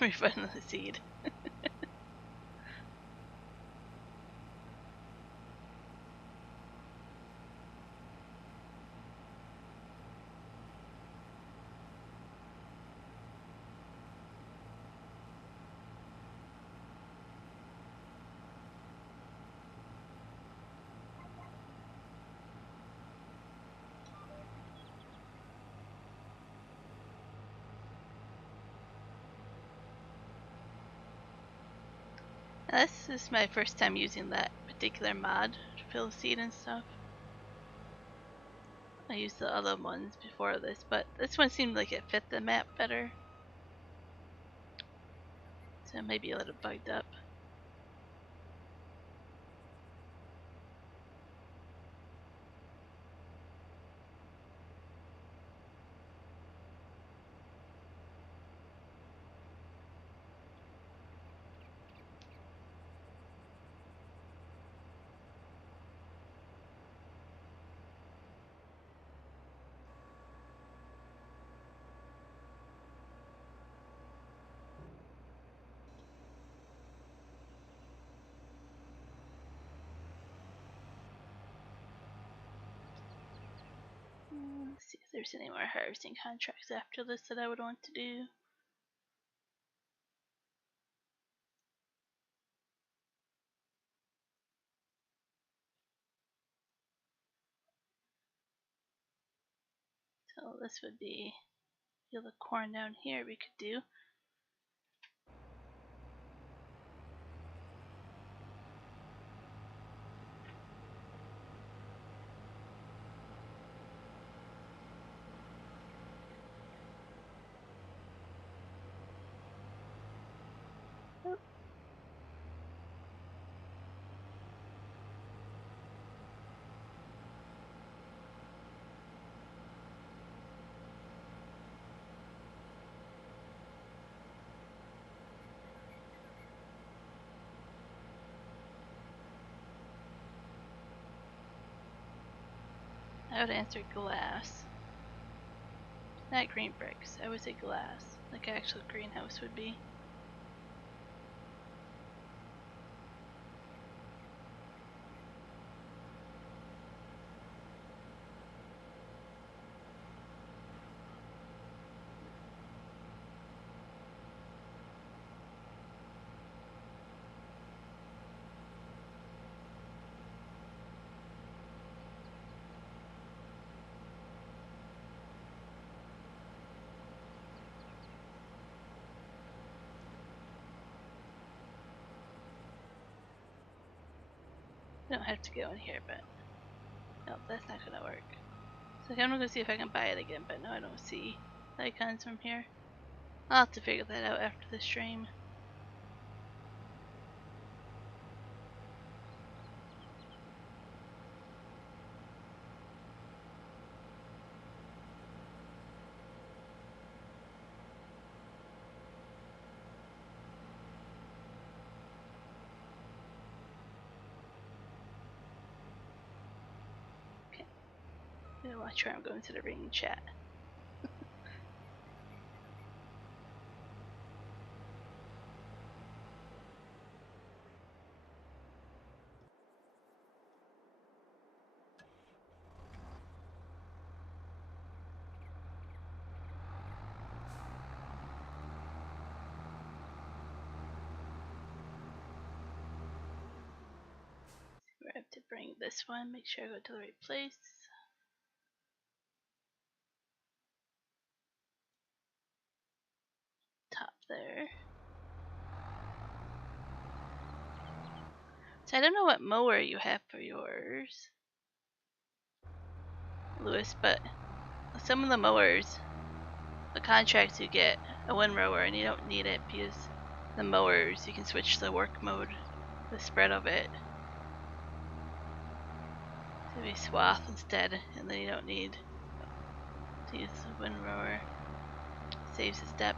Refund the seed. This is my first time using that particular mod to fill seed and stuff. I used the other ones before this, but this one seemed like it fit the map better. So it may be a little bugged up. Let's see if there's any more harvesting contracts after this that I would want to do. So this would be the corn down here we could do. Oh. I would answer glass. Not green bricks, I would say glass, like an actual greenhouse would be. You don't have to go in here, but no, that's not gonna work. So I'm gonna see if I can buy it again, but no, I don't see icons from here. I'll have to figure that out after the stream. Okay. I'm gonna watch where I'm going to the ring chat. I have to bring this one, make sure I go to the right place. Top there. So I don't know what mower you have for yours, Lewis, but some of the mowers, the contracts you get a windrower and you don't need it because the mowers, you can switch the work mode, the spread of it. So we swath instead, and then you don't need to use the windrower. Saves a step.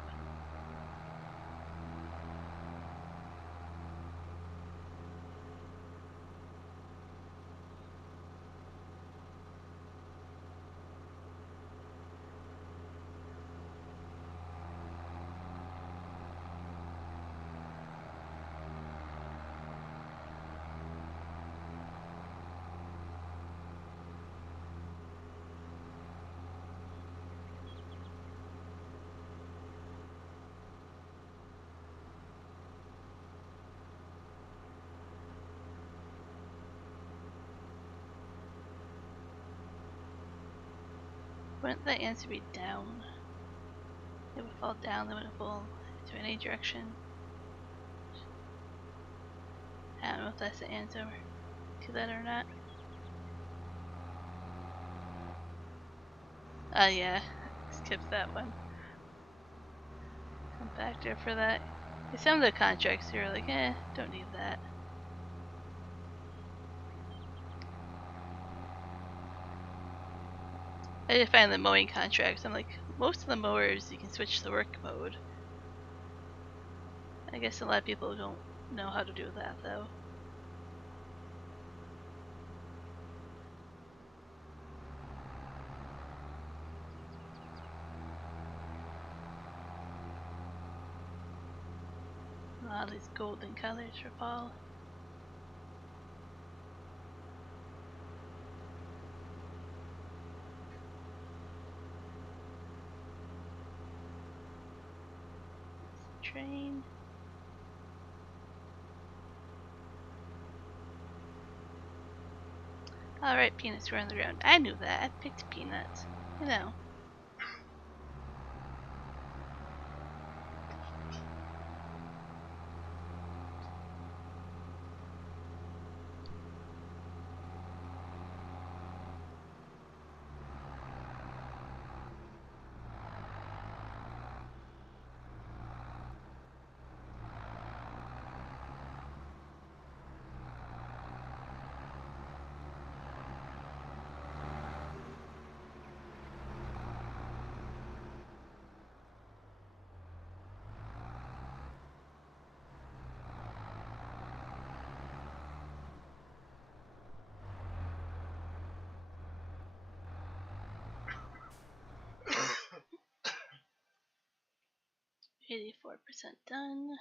Wouldn't the answer be down? It would fall down, then wouldn't fall into any direction. I don't know if that's the answer to that or not. Oh yeah, skip that one. Compactor for that. Some of the contracts you're like, don't need that. I did find the mowing contracts. I'm like, most of the mowers you can switch the work mode. I guess a lot of people don't know how to do that though. A lot of these golden colors for fall. Train. Alright, peanuts were on the ground. I knew that. I picked peanuts. You know. %, done.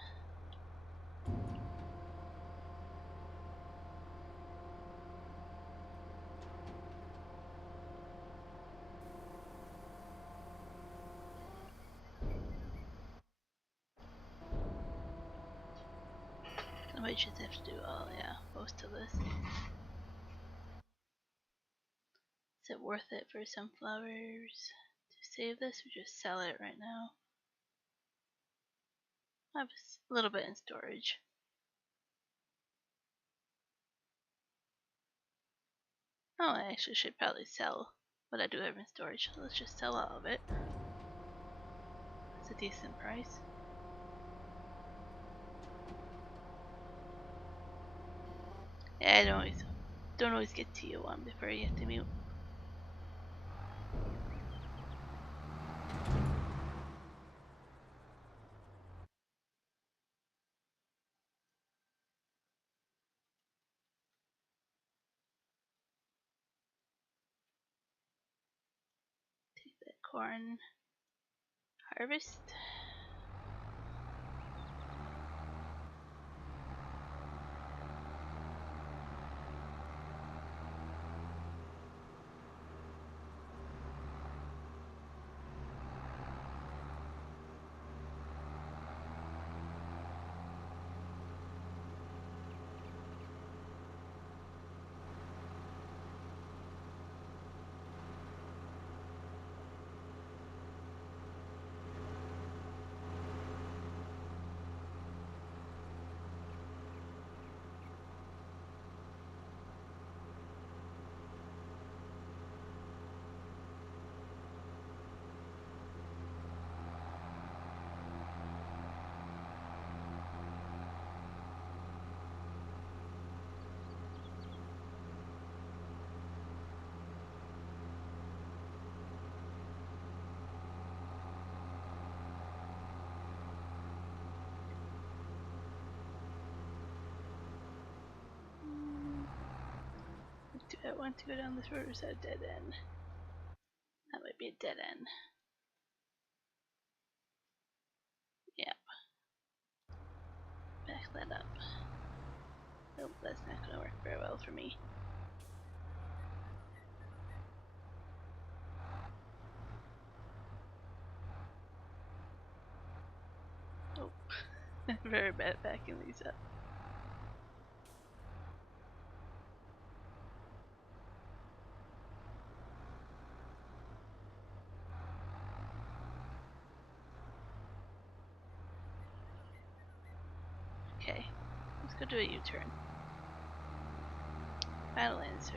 I might just have to do most of this. Is it worth it for sunflowers to save this or just sell it right now? I have a little bit in storage. Oh, I actually should probably sell what I do have in storage. So let's just sell all of it. It's a decent price. Yeah, I don't always get to you one before you have to mute. Take that corn harvest. Do I want to go down this road or is that a dead end? That might be a dead end. Yep. Back that up. Nope, that's not going to work very well for me. Oh, very bad at backing these up. Okay, let's go do a U-turn. Final answer.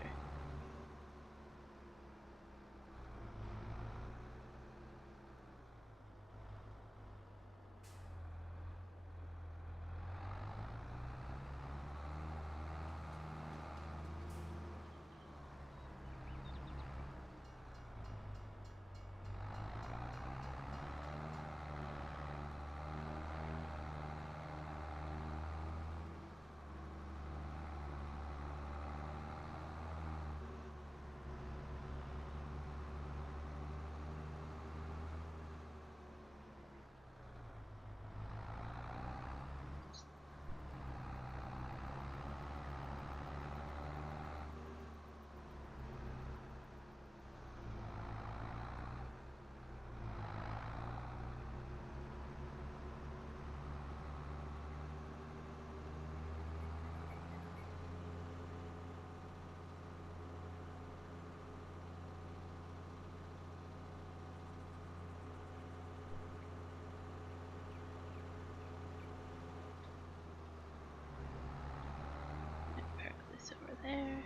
Park this over there.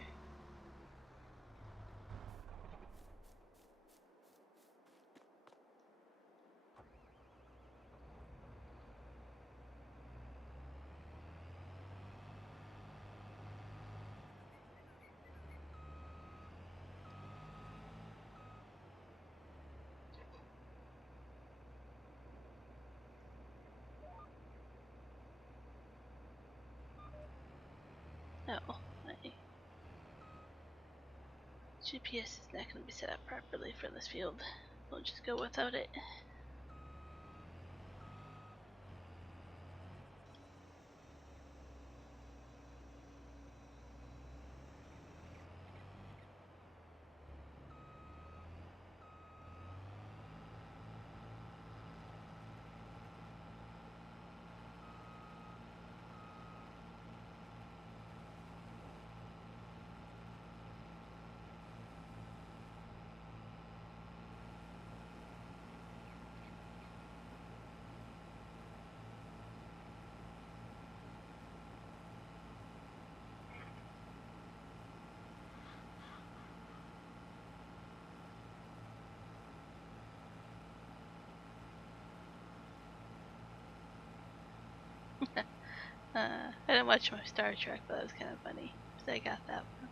Oh, my GPS is not going to be set up properly for this field. We'll just go without it. I didn't watch much Star Trek, but that was kind of funny. So I got that one.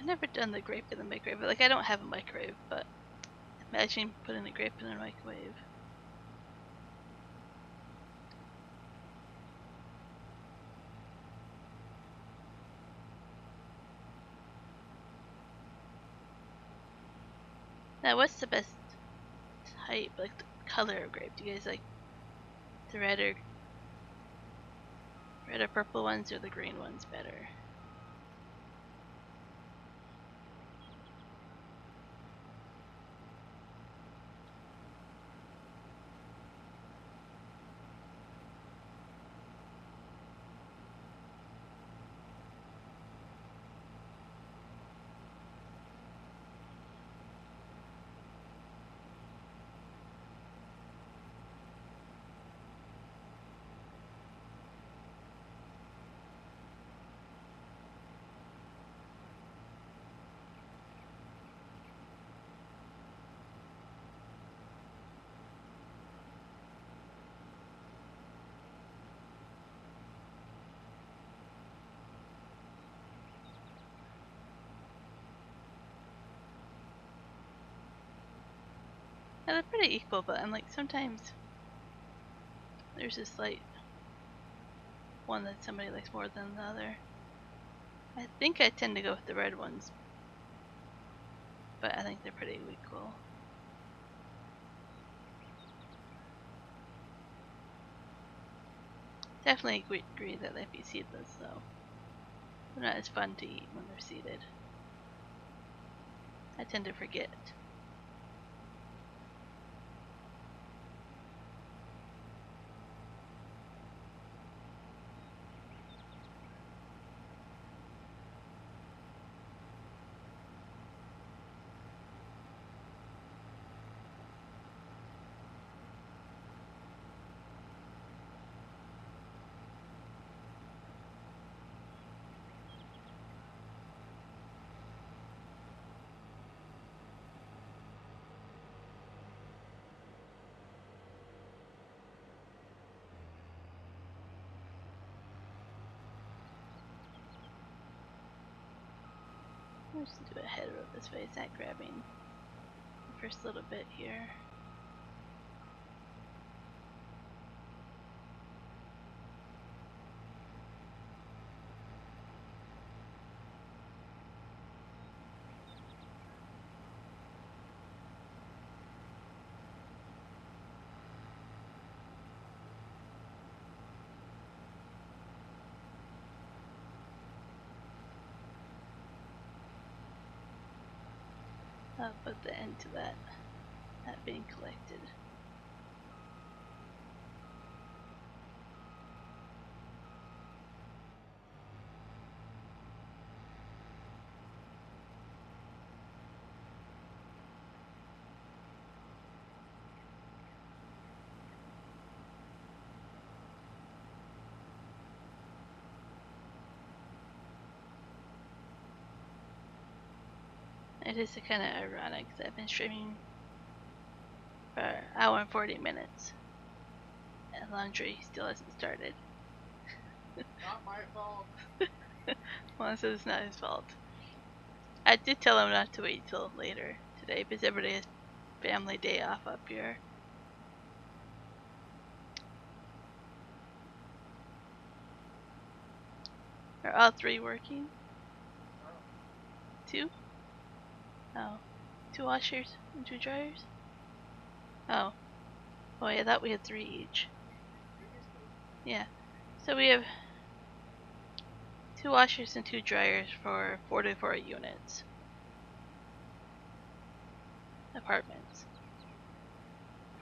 I've never done the grape in the microwave. Like, I don't have a microwave, but imagine putting the grape in a microwave. Now, what's the best type, like the color of grape? Do you guys like the red or purple ones or the green ones better? Yeah, they're pretty equal, but I'm like, sometimes there's a slight one that somebody likes more than the other. I think I tend to go with the red ones, but I think they're pretty equal. Definitely agree that they'd be seedless, though. They're not as fun to eat when they're seeded. I tend to forget. I'll just do a head roll this way. Is that grabbing the first little bit here? I'll put the end to that being collected. It is kind of ironic that I've been streaming for an hour and 40 minutes and laundry still hasn't started. Not my fault. Juan says it's not his fault. I did tell him not to wait till later today because everybody has family day off up here. Are all three working? Two? Oh. 2 washers and 2 dryers? Oh. Oh, I thought we had 3 each. Yeah. So we have 2 washers and 2 dryers for 44 units. Apartments.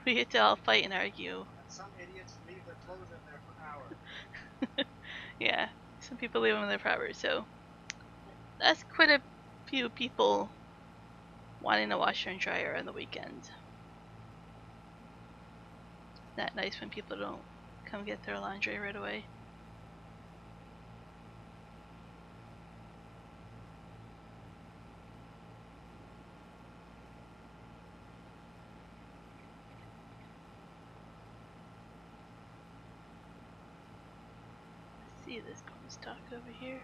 We get to all fight and argue. And some idiots leave their clothes in there for hours. Yeah. Some people leave them in there for hours, so that's quite a few people wanting a washer and dryer on the weekends. It's not nice when people don't come get their laundry right away. Let's see this corn stalk over here.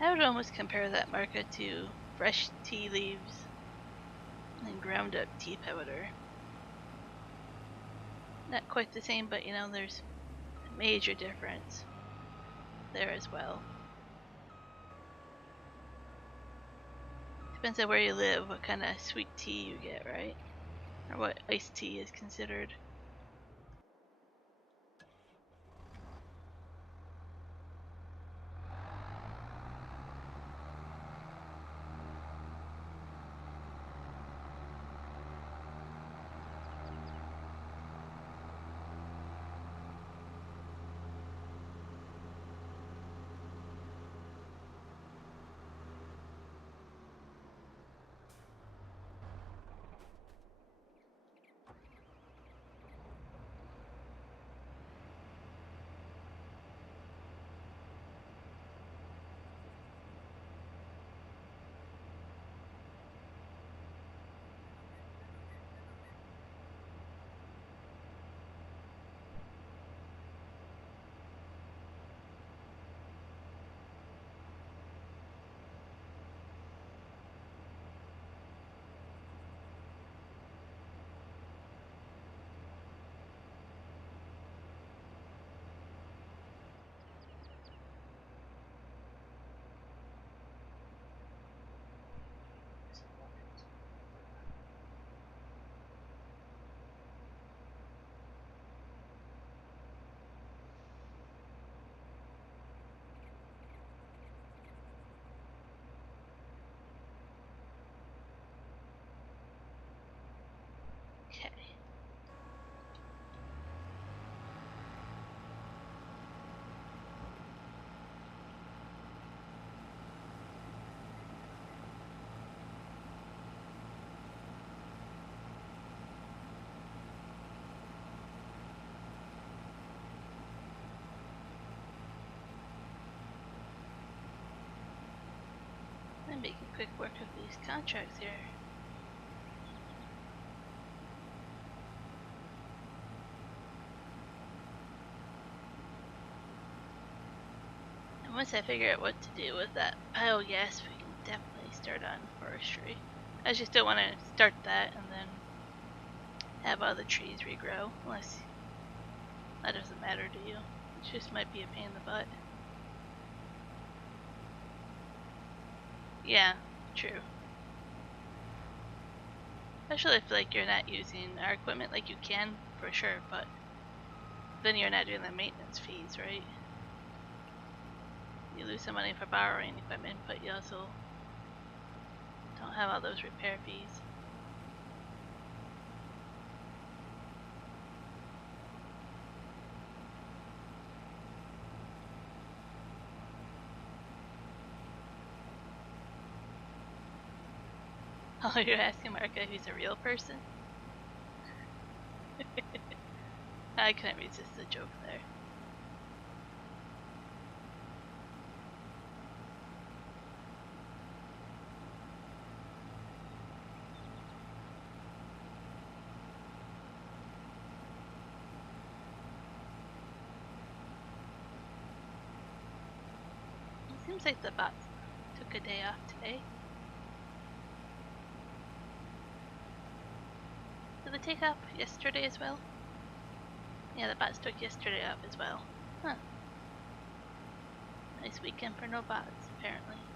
I would almost compare that market to fresh tea leaves and ground up tea powder. Not quite the same, but you know, there's a major difference there as well. Depends on where you live, what kind of sweet tea you get, right? Or what iced tea is considered. quick work of these contracts here. And once I figure out what to do with that biogas, we can definitely start on forestry. I just don't want to start that and then have all the trees regrow, unless that doesn't matter to you. It just might be a pain in the butt. Yeah, true. Especially if like you're not using our equipment, like you can for sure, but then you're not doing the maintenance fees, right? You lose some money for borrowing equipment, but you also don't have all those repair fees. Oh, you're asking Marco if he's a real person? I couldn't resist the joke there. It seems like the bots took a day off today. Did they take off yesterday as well? Yeah, the bots took yesterday off as well. Huh. Nice weekend for no bots, apparently.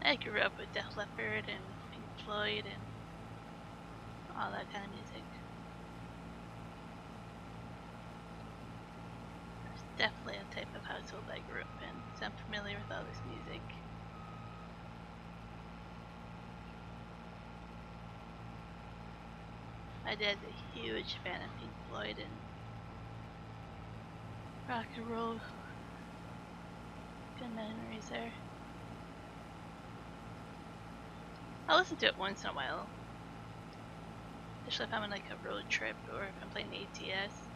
I grew up with Def Leppard and Pink Floyd and all that kind of music. It's definitely a type of household I grew up in, so I'm familiar with all this music. My dad's a huge fan of Pink Floyd and rock and roll. Good memories there. I'll listen to it once in a while, especially if I'm on like a road trip or if I'm playing ATS.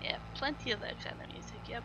Yeah, plenty of that kind of music, yep.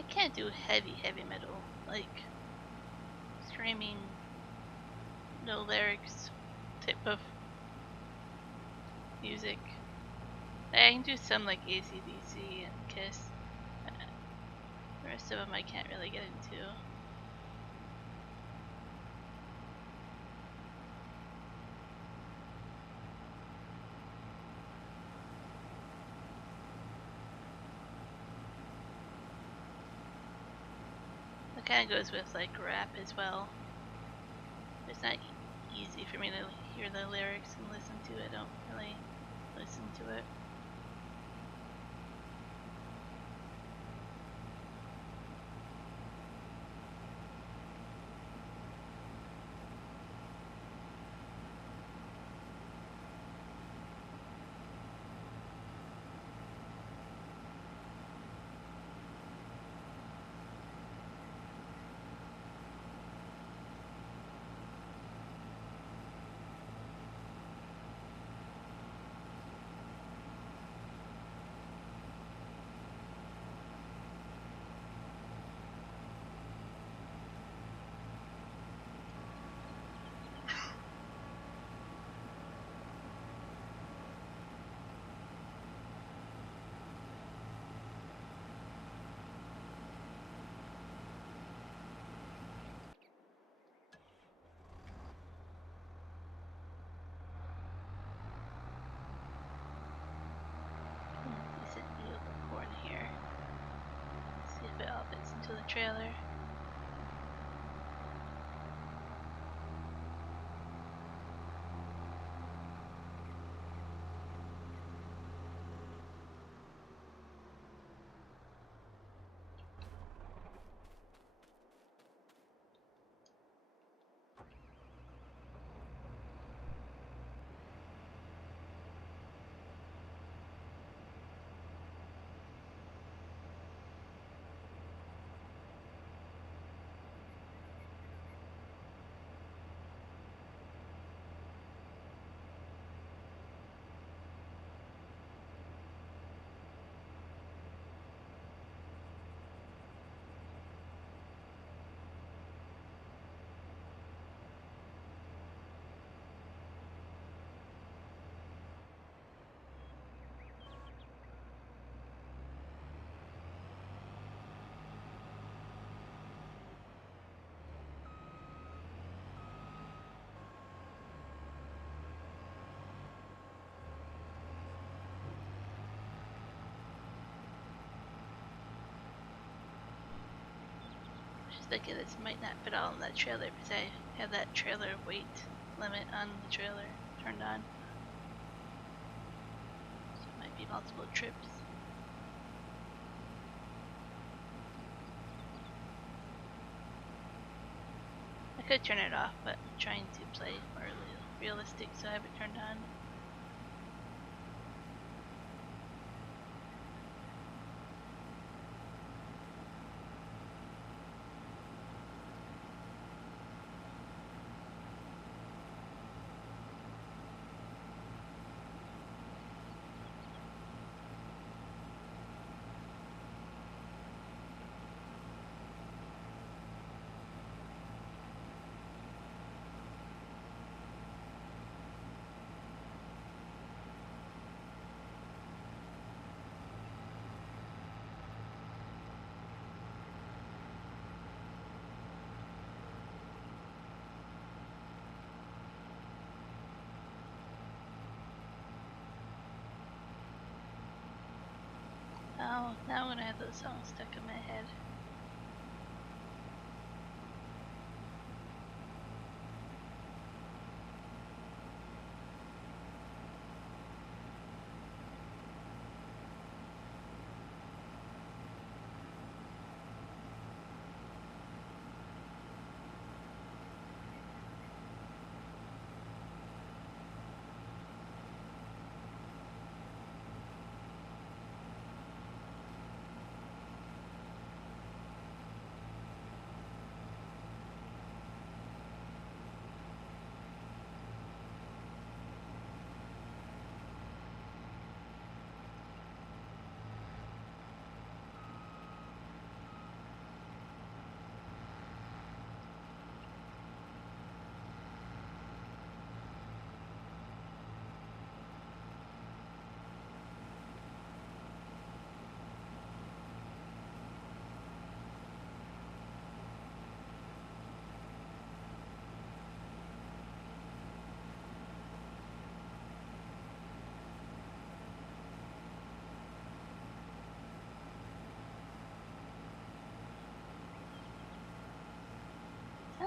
I can't do heavy metal, like screaming, no lyrics type of music. I can do some like AC/DC and Kiss. The rest of them I can't really get into. It kind of goes with like rap as well. It's not easy for me to hear the lyrics and listen to it. I don't really listen to it. Decent view of the corn here. Let's see if it all fits into the trailer. Just thinking this might not fit all in that trailer because I have that trailer weight limit on the trailer turned on. So it might be multiple trips. I could turn it off, but I'm trying to play more realistic, so I have it turned on. Oh, now I'm gonna have those songs stuck in my head.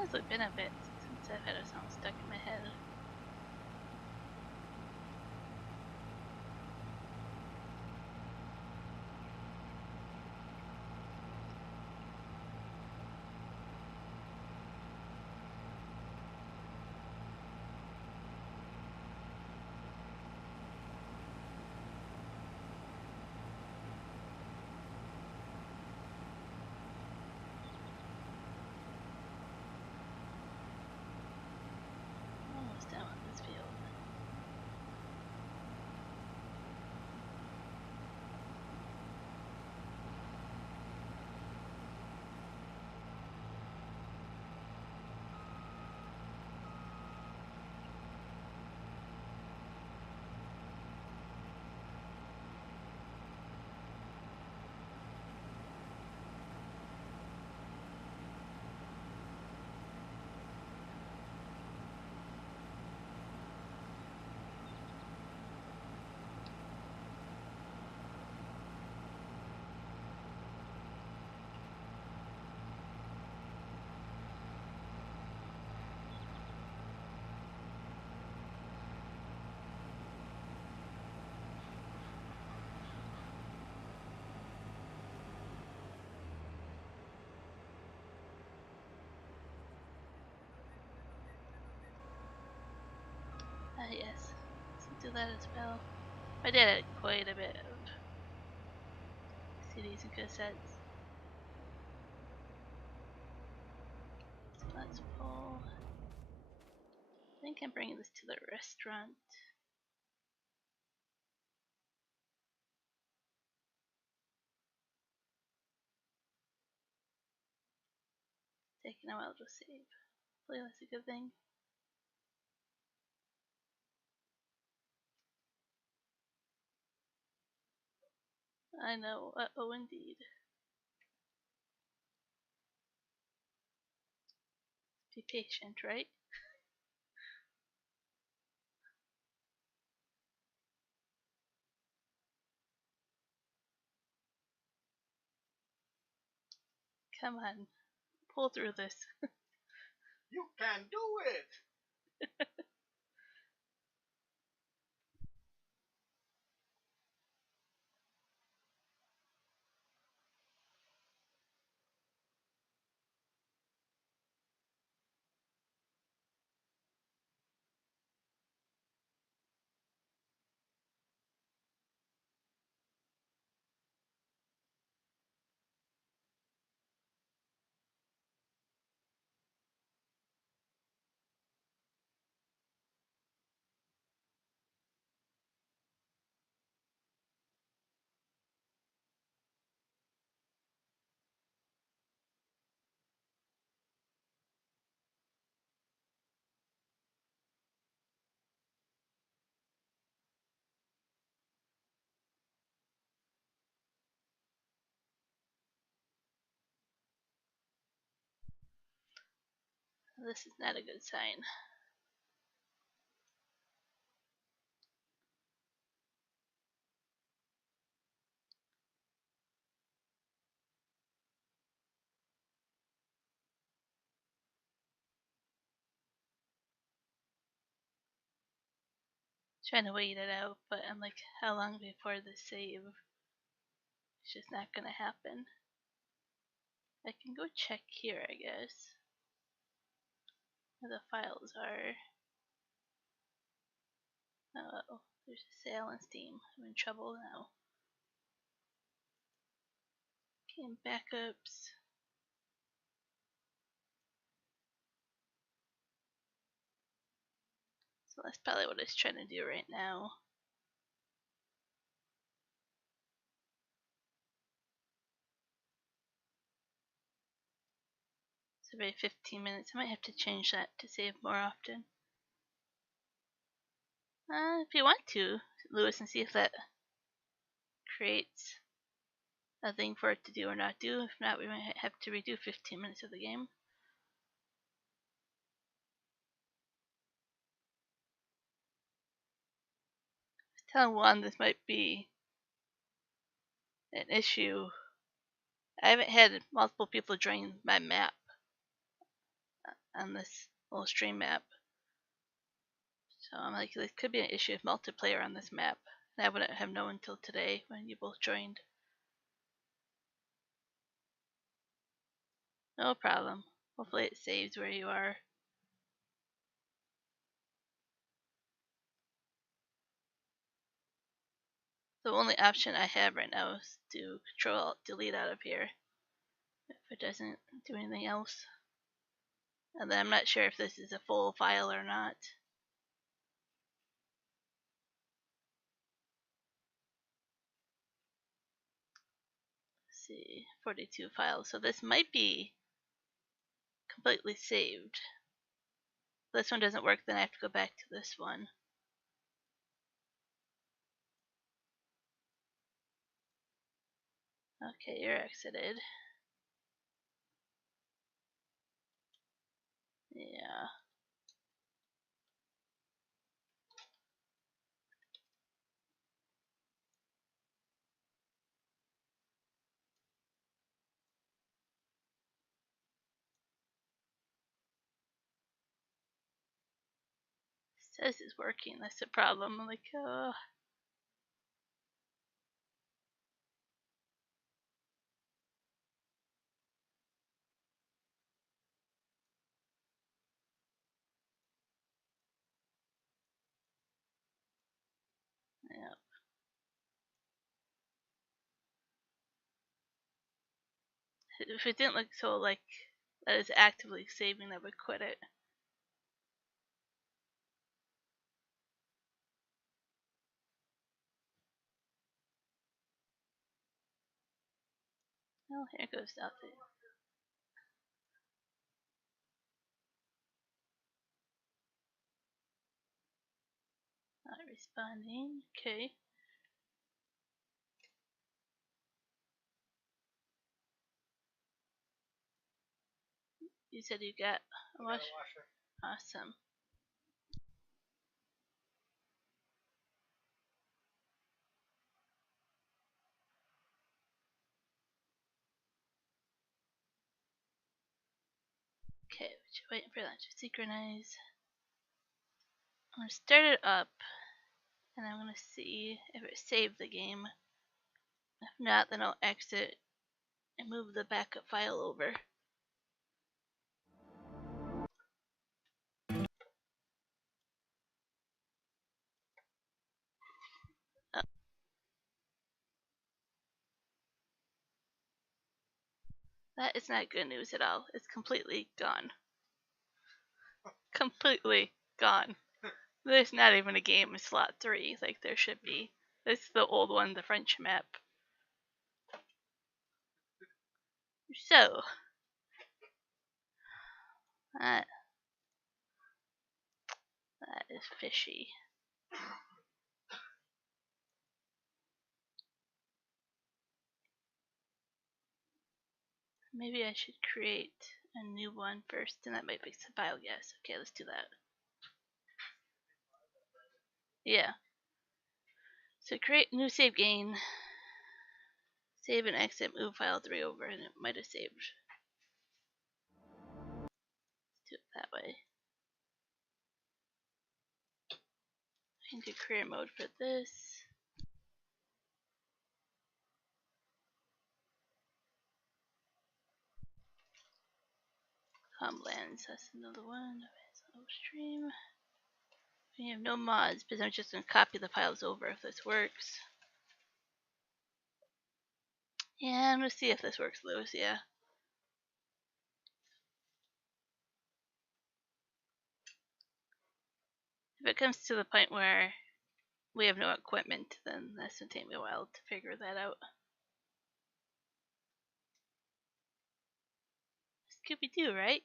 honestly been a bit since I've had a song stuck in my head. Almost done with this field. Yes, let's do that as well. My dad had quite a bit of CDs and cassettes. So let's pull. I think I'm bringing this to the restaurant. Taking a while to save. Hopefully that's a good thing. I know. Oh, indeed. Be patient, right? Come on. Pull through this. You can do it! This is not a good sign. Trying to wait it out, but I'm like, how long before the save? It's just not gonna happen. I can go check here, I guess. Where the files are. Oh, there's a sale on Steam. I'm in trouble now. Game backups. So that's probably what it's trying to do right now. So every 15 minutes. I might have to change that to save more often. If you want to, Lewis, and see if that creates a thing for it to do or not do. If not, we might have to redo 15 minutes of the game. Telling Juan this might be an issue. I haven't had multiple people join my map on this little stream map. So I'm like, there could be an issue with multiplayer on this map. And I wouldn't have known until today when you both joined. No problem. Hopefully it saves where you are. The only option I have right now is to Control-Alt-Delete out of here. If it doesn't do anything else. And then I'm not sure if this is a full file or not. Let's see, 42 files. So this might be completely saved. If this one doesn't work, then I have to go back to this one. Okay, you're exited. Yeah. It says it's working. That's the problem. I'm like, oh. Yeah. If it didn't look so like that is actively saving, I would quit it. Oh, here goes nothing. Not responding. Okay. You said you got a washer? Awesome. Okay, just waiting for that to synchronize. I'm going to start it up, and I'm going to see if it saved the game. If not, then I'll exit and move the backup file over. Oh, that is not good news at all. It's completely gone. Completely gone. There's not even a game in slot 3 like there should be. This is the old one, the French map. So, that is fishy. Maybe I should create a new one first, and that might fix the biogas. Okay, let's do that. Yeah. So create new save gain. Save and exit, move file 3 over, and it might have saved. Let's do it that way. Into career mode for this. Comlands, that's another one. Stream. We have no mods, but I'm just going to copy the files over if this works. Yeah, I'm going to see if this works, Lewis, yeah. If it comes to the point where we have no equipment, then that's going to take me a while to figure that out. Scooby-Doo, right?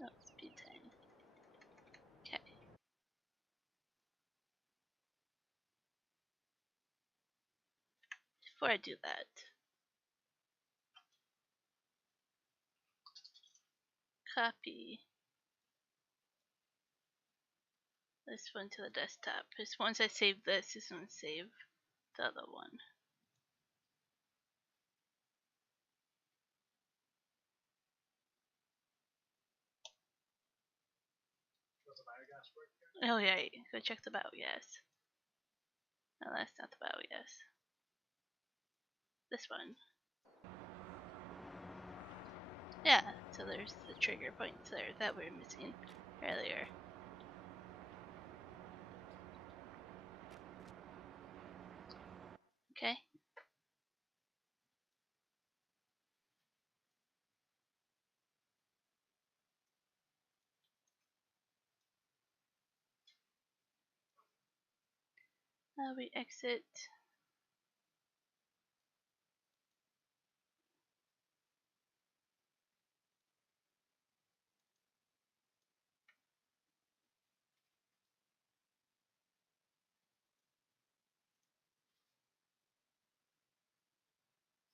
Oh, speed time. Okay. Before I do that, copy this one to the desktop. Because once I save this going to save the other one. Does the biogas work here? Oh yeah, go check the biogas. No, that's not the biogas. This one. Yeah, so there's the trigger points there that we were missing earlier. Okay. We exit.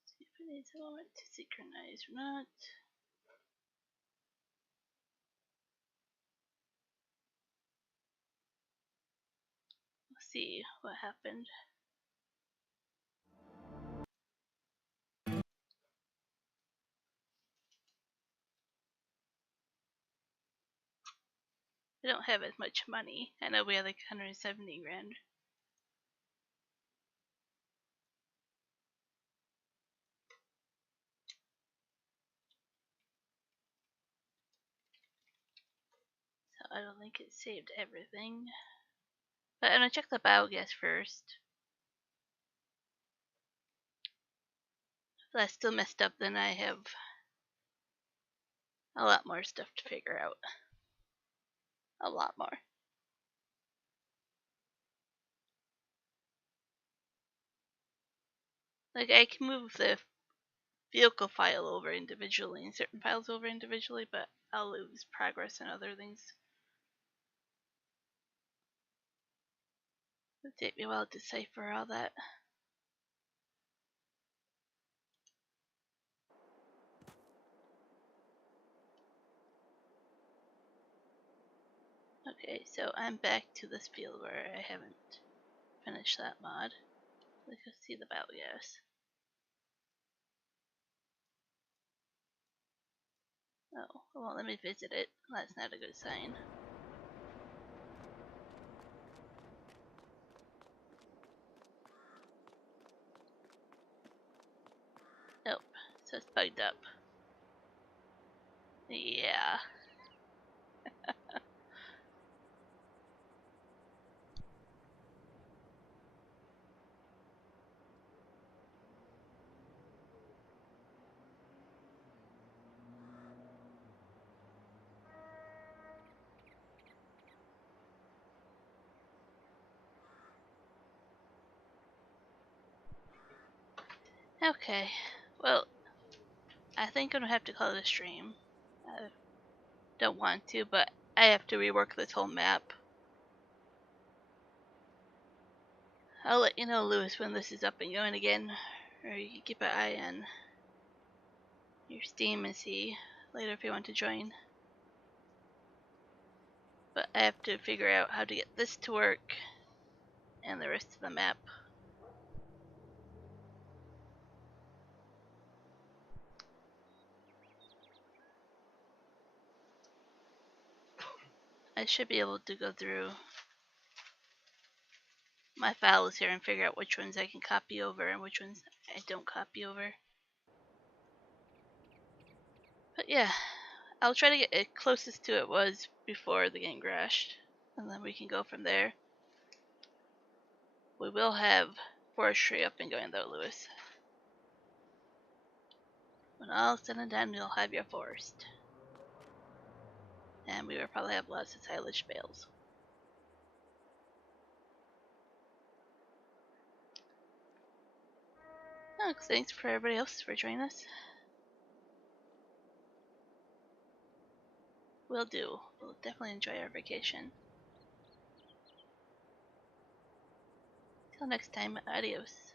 See if it needs a moment to synchronize or not. We'll see what happened. We don't have as much money. I know we have like 170 grand. So I don't think it saved everything. But I'm gonna check the biogas first. If that's still messed up, then I have a lot more stuff to figure out. A lot more. Like I can move the vehicle file over individually and certain files over individually, but I'll lose progress and other things. It'll take me a while to decipher all that. Okay, so I'm back to this field where I haven't finished that mod. Let's go see the biogas. Oh, well, let me visit it. That's not a good sign. Nope, so it's bugged up. Yeah. Okay, well, I think I'm gonna have to call it a stream. I don't want to, but I have to rework this whole map. I'll let you know, Lewis, when this is up and going again, or you can keep an eye on your Steam and see later if you want to join. But I have to figure out how to get this to work and the rest of the map. I should be able to go through my files here and figure out which ones I can copy over and which ones I don't copy over. But yeah, I'll try to get it closest to it was before the game crashed, and then we can go from there. We will have forestry up and going though, Lewis. When all said and done, you'll have your forest. And we will probably have lots of silage bales. Oh, thanks for everybody else for joining us. Will do. We'll definitely enjoy our vacation. Till next time, adios.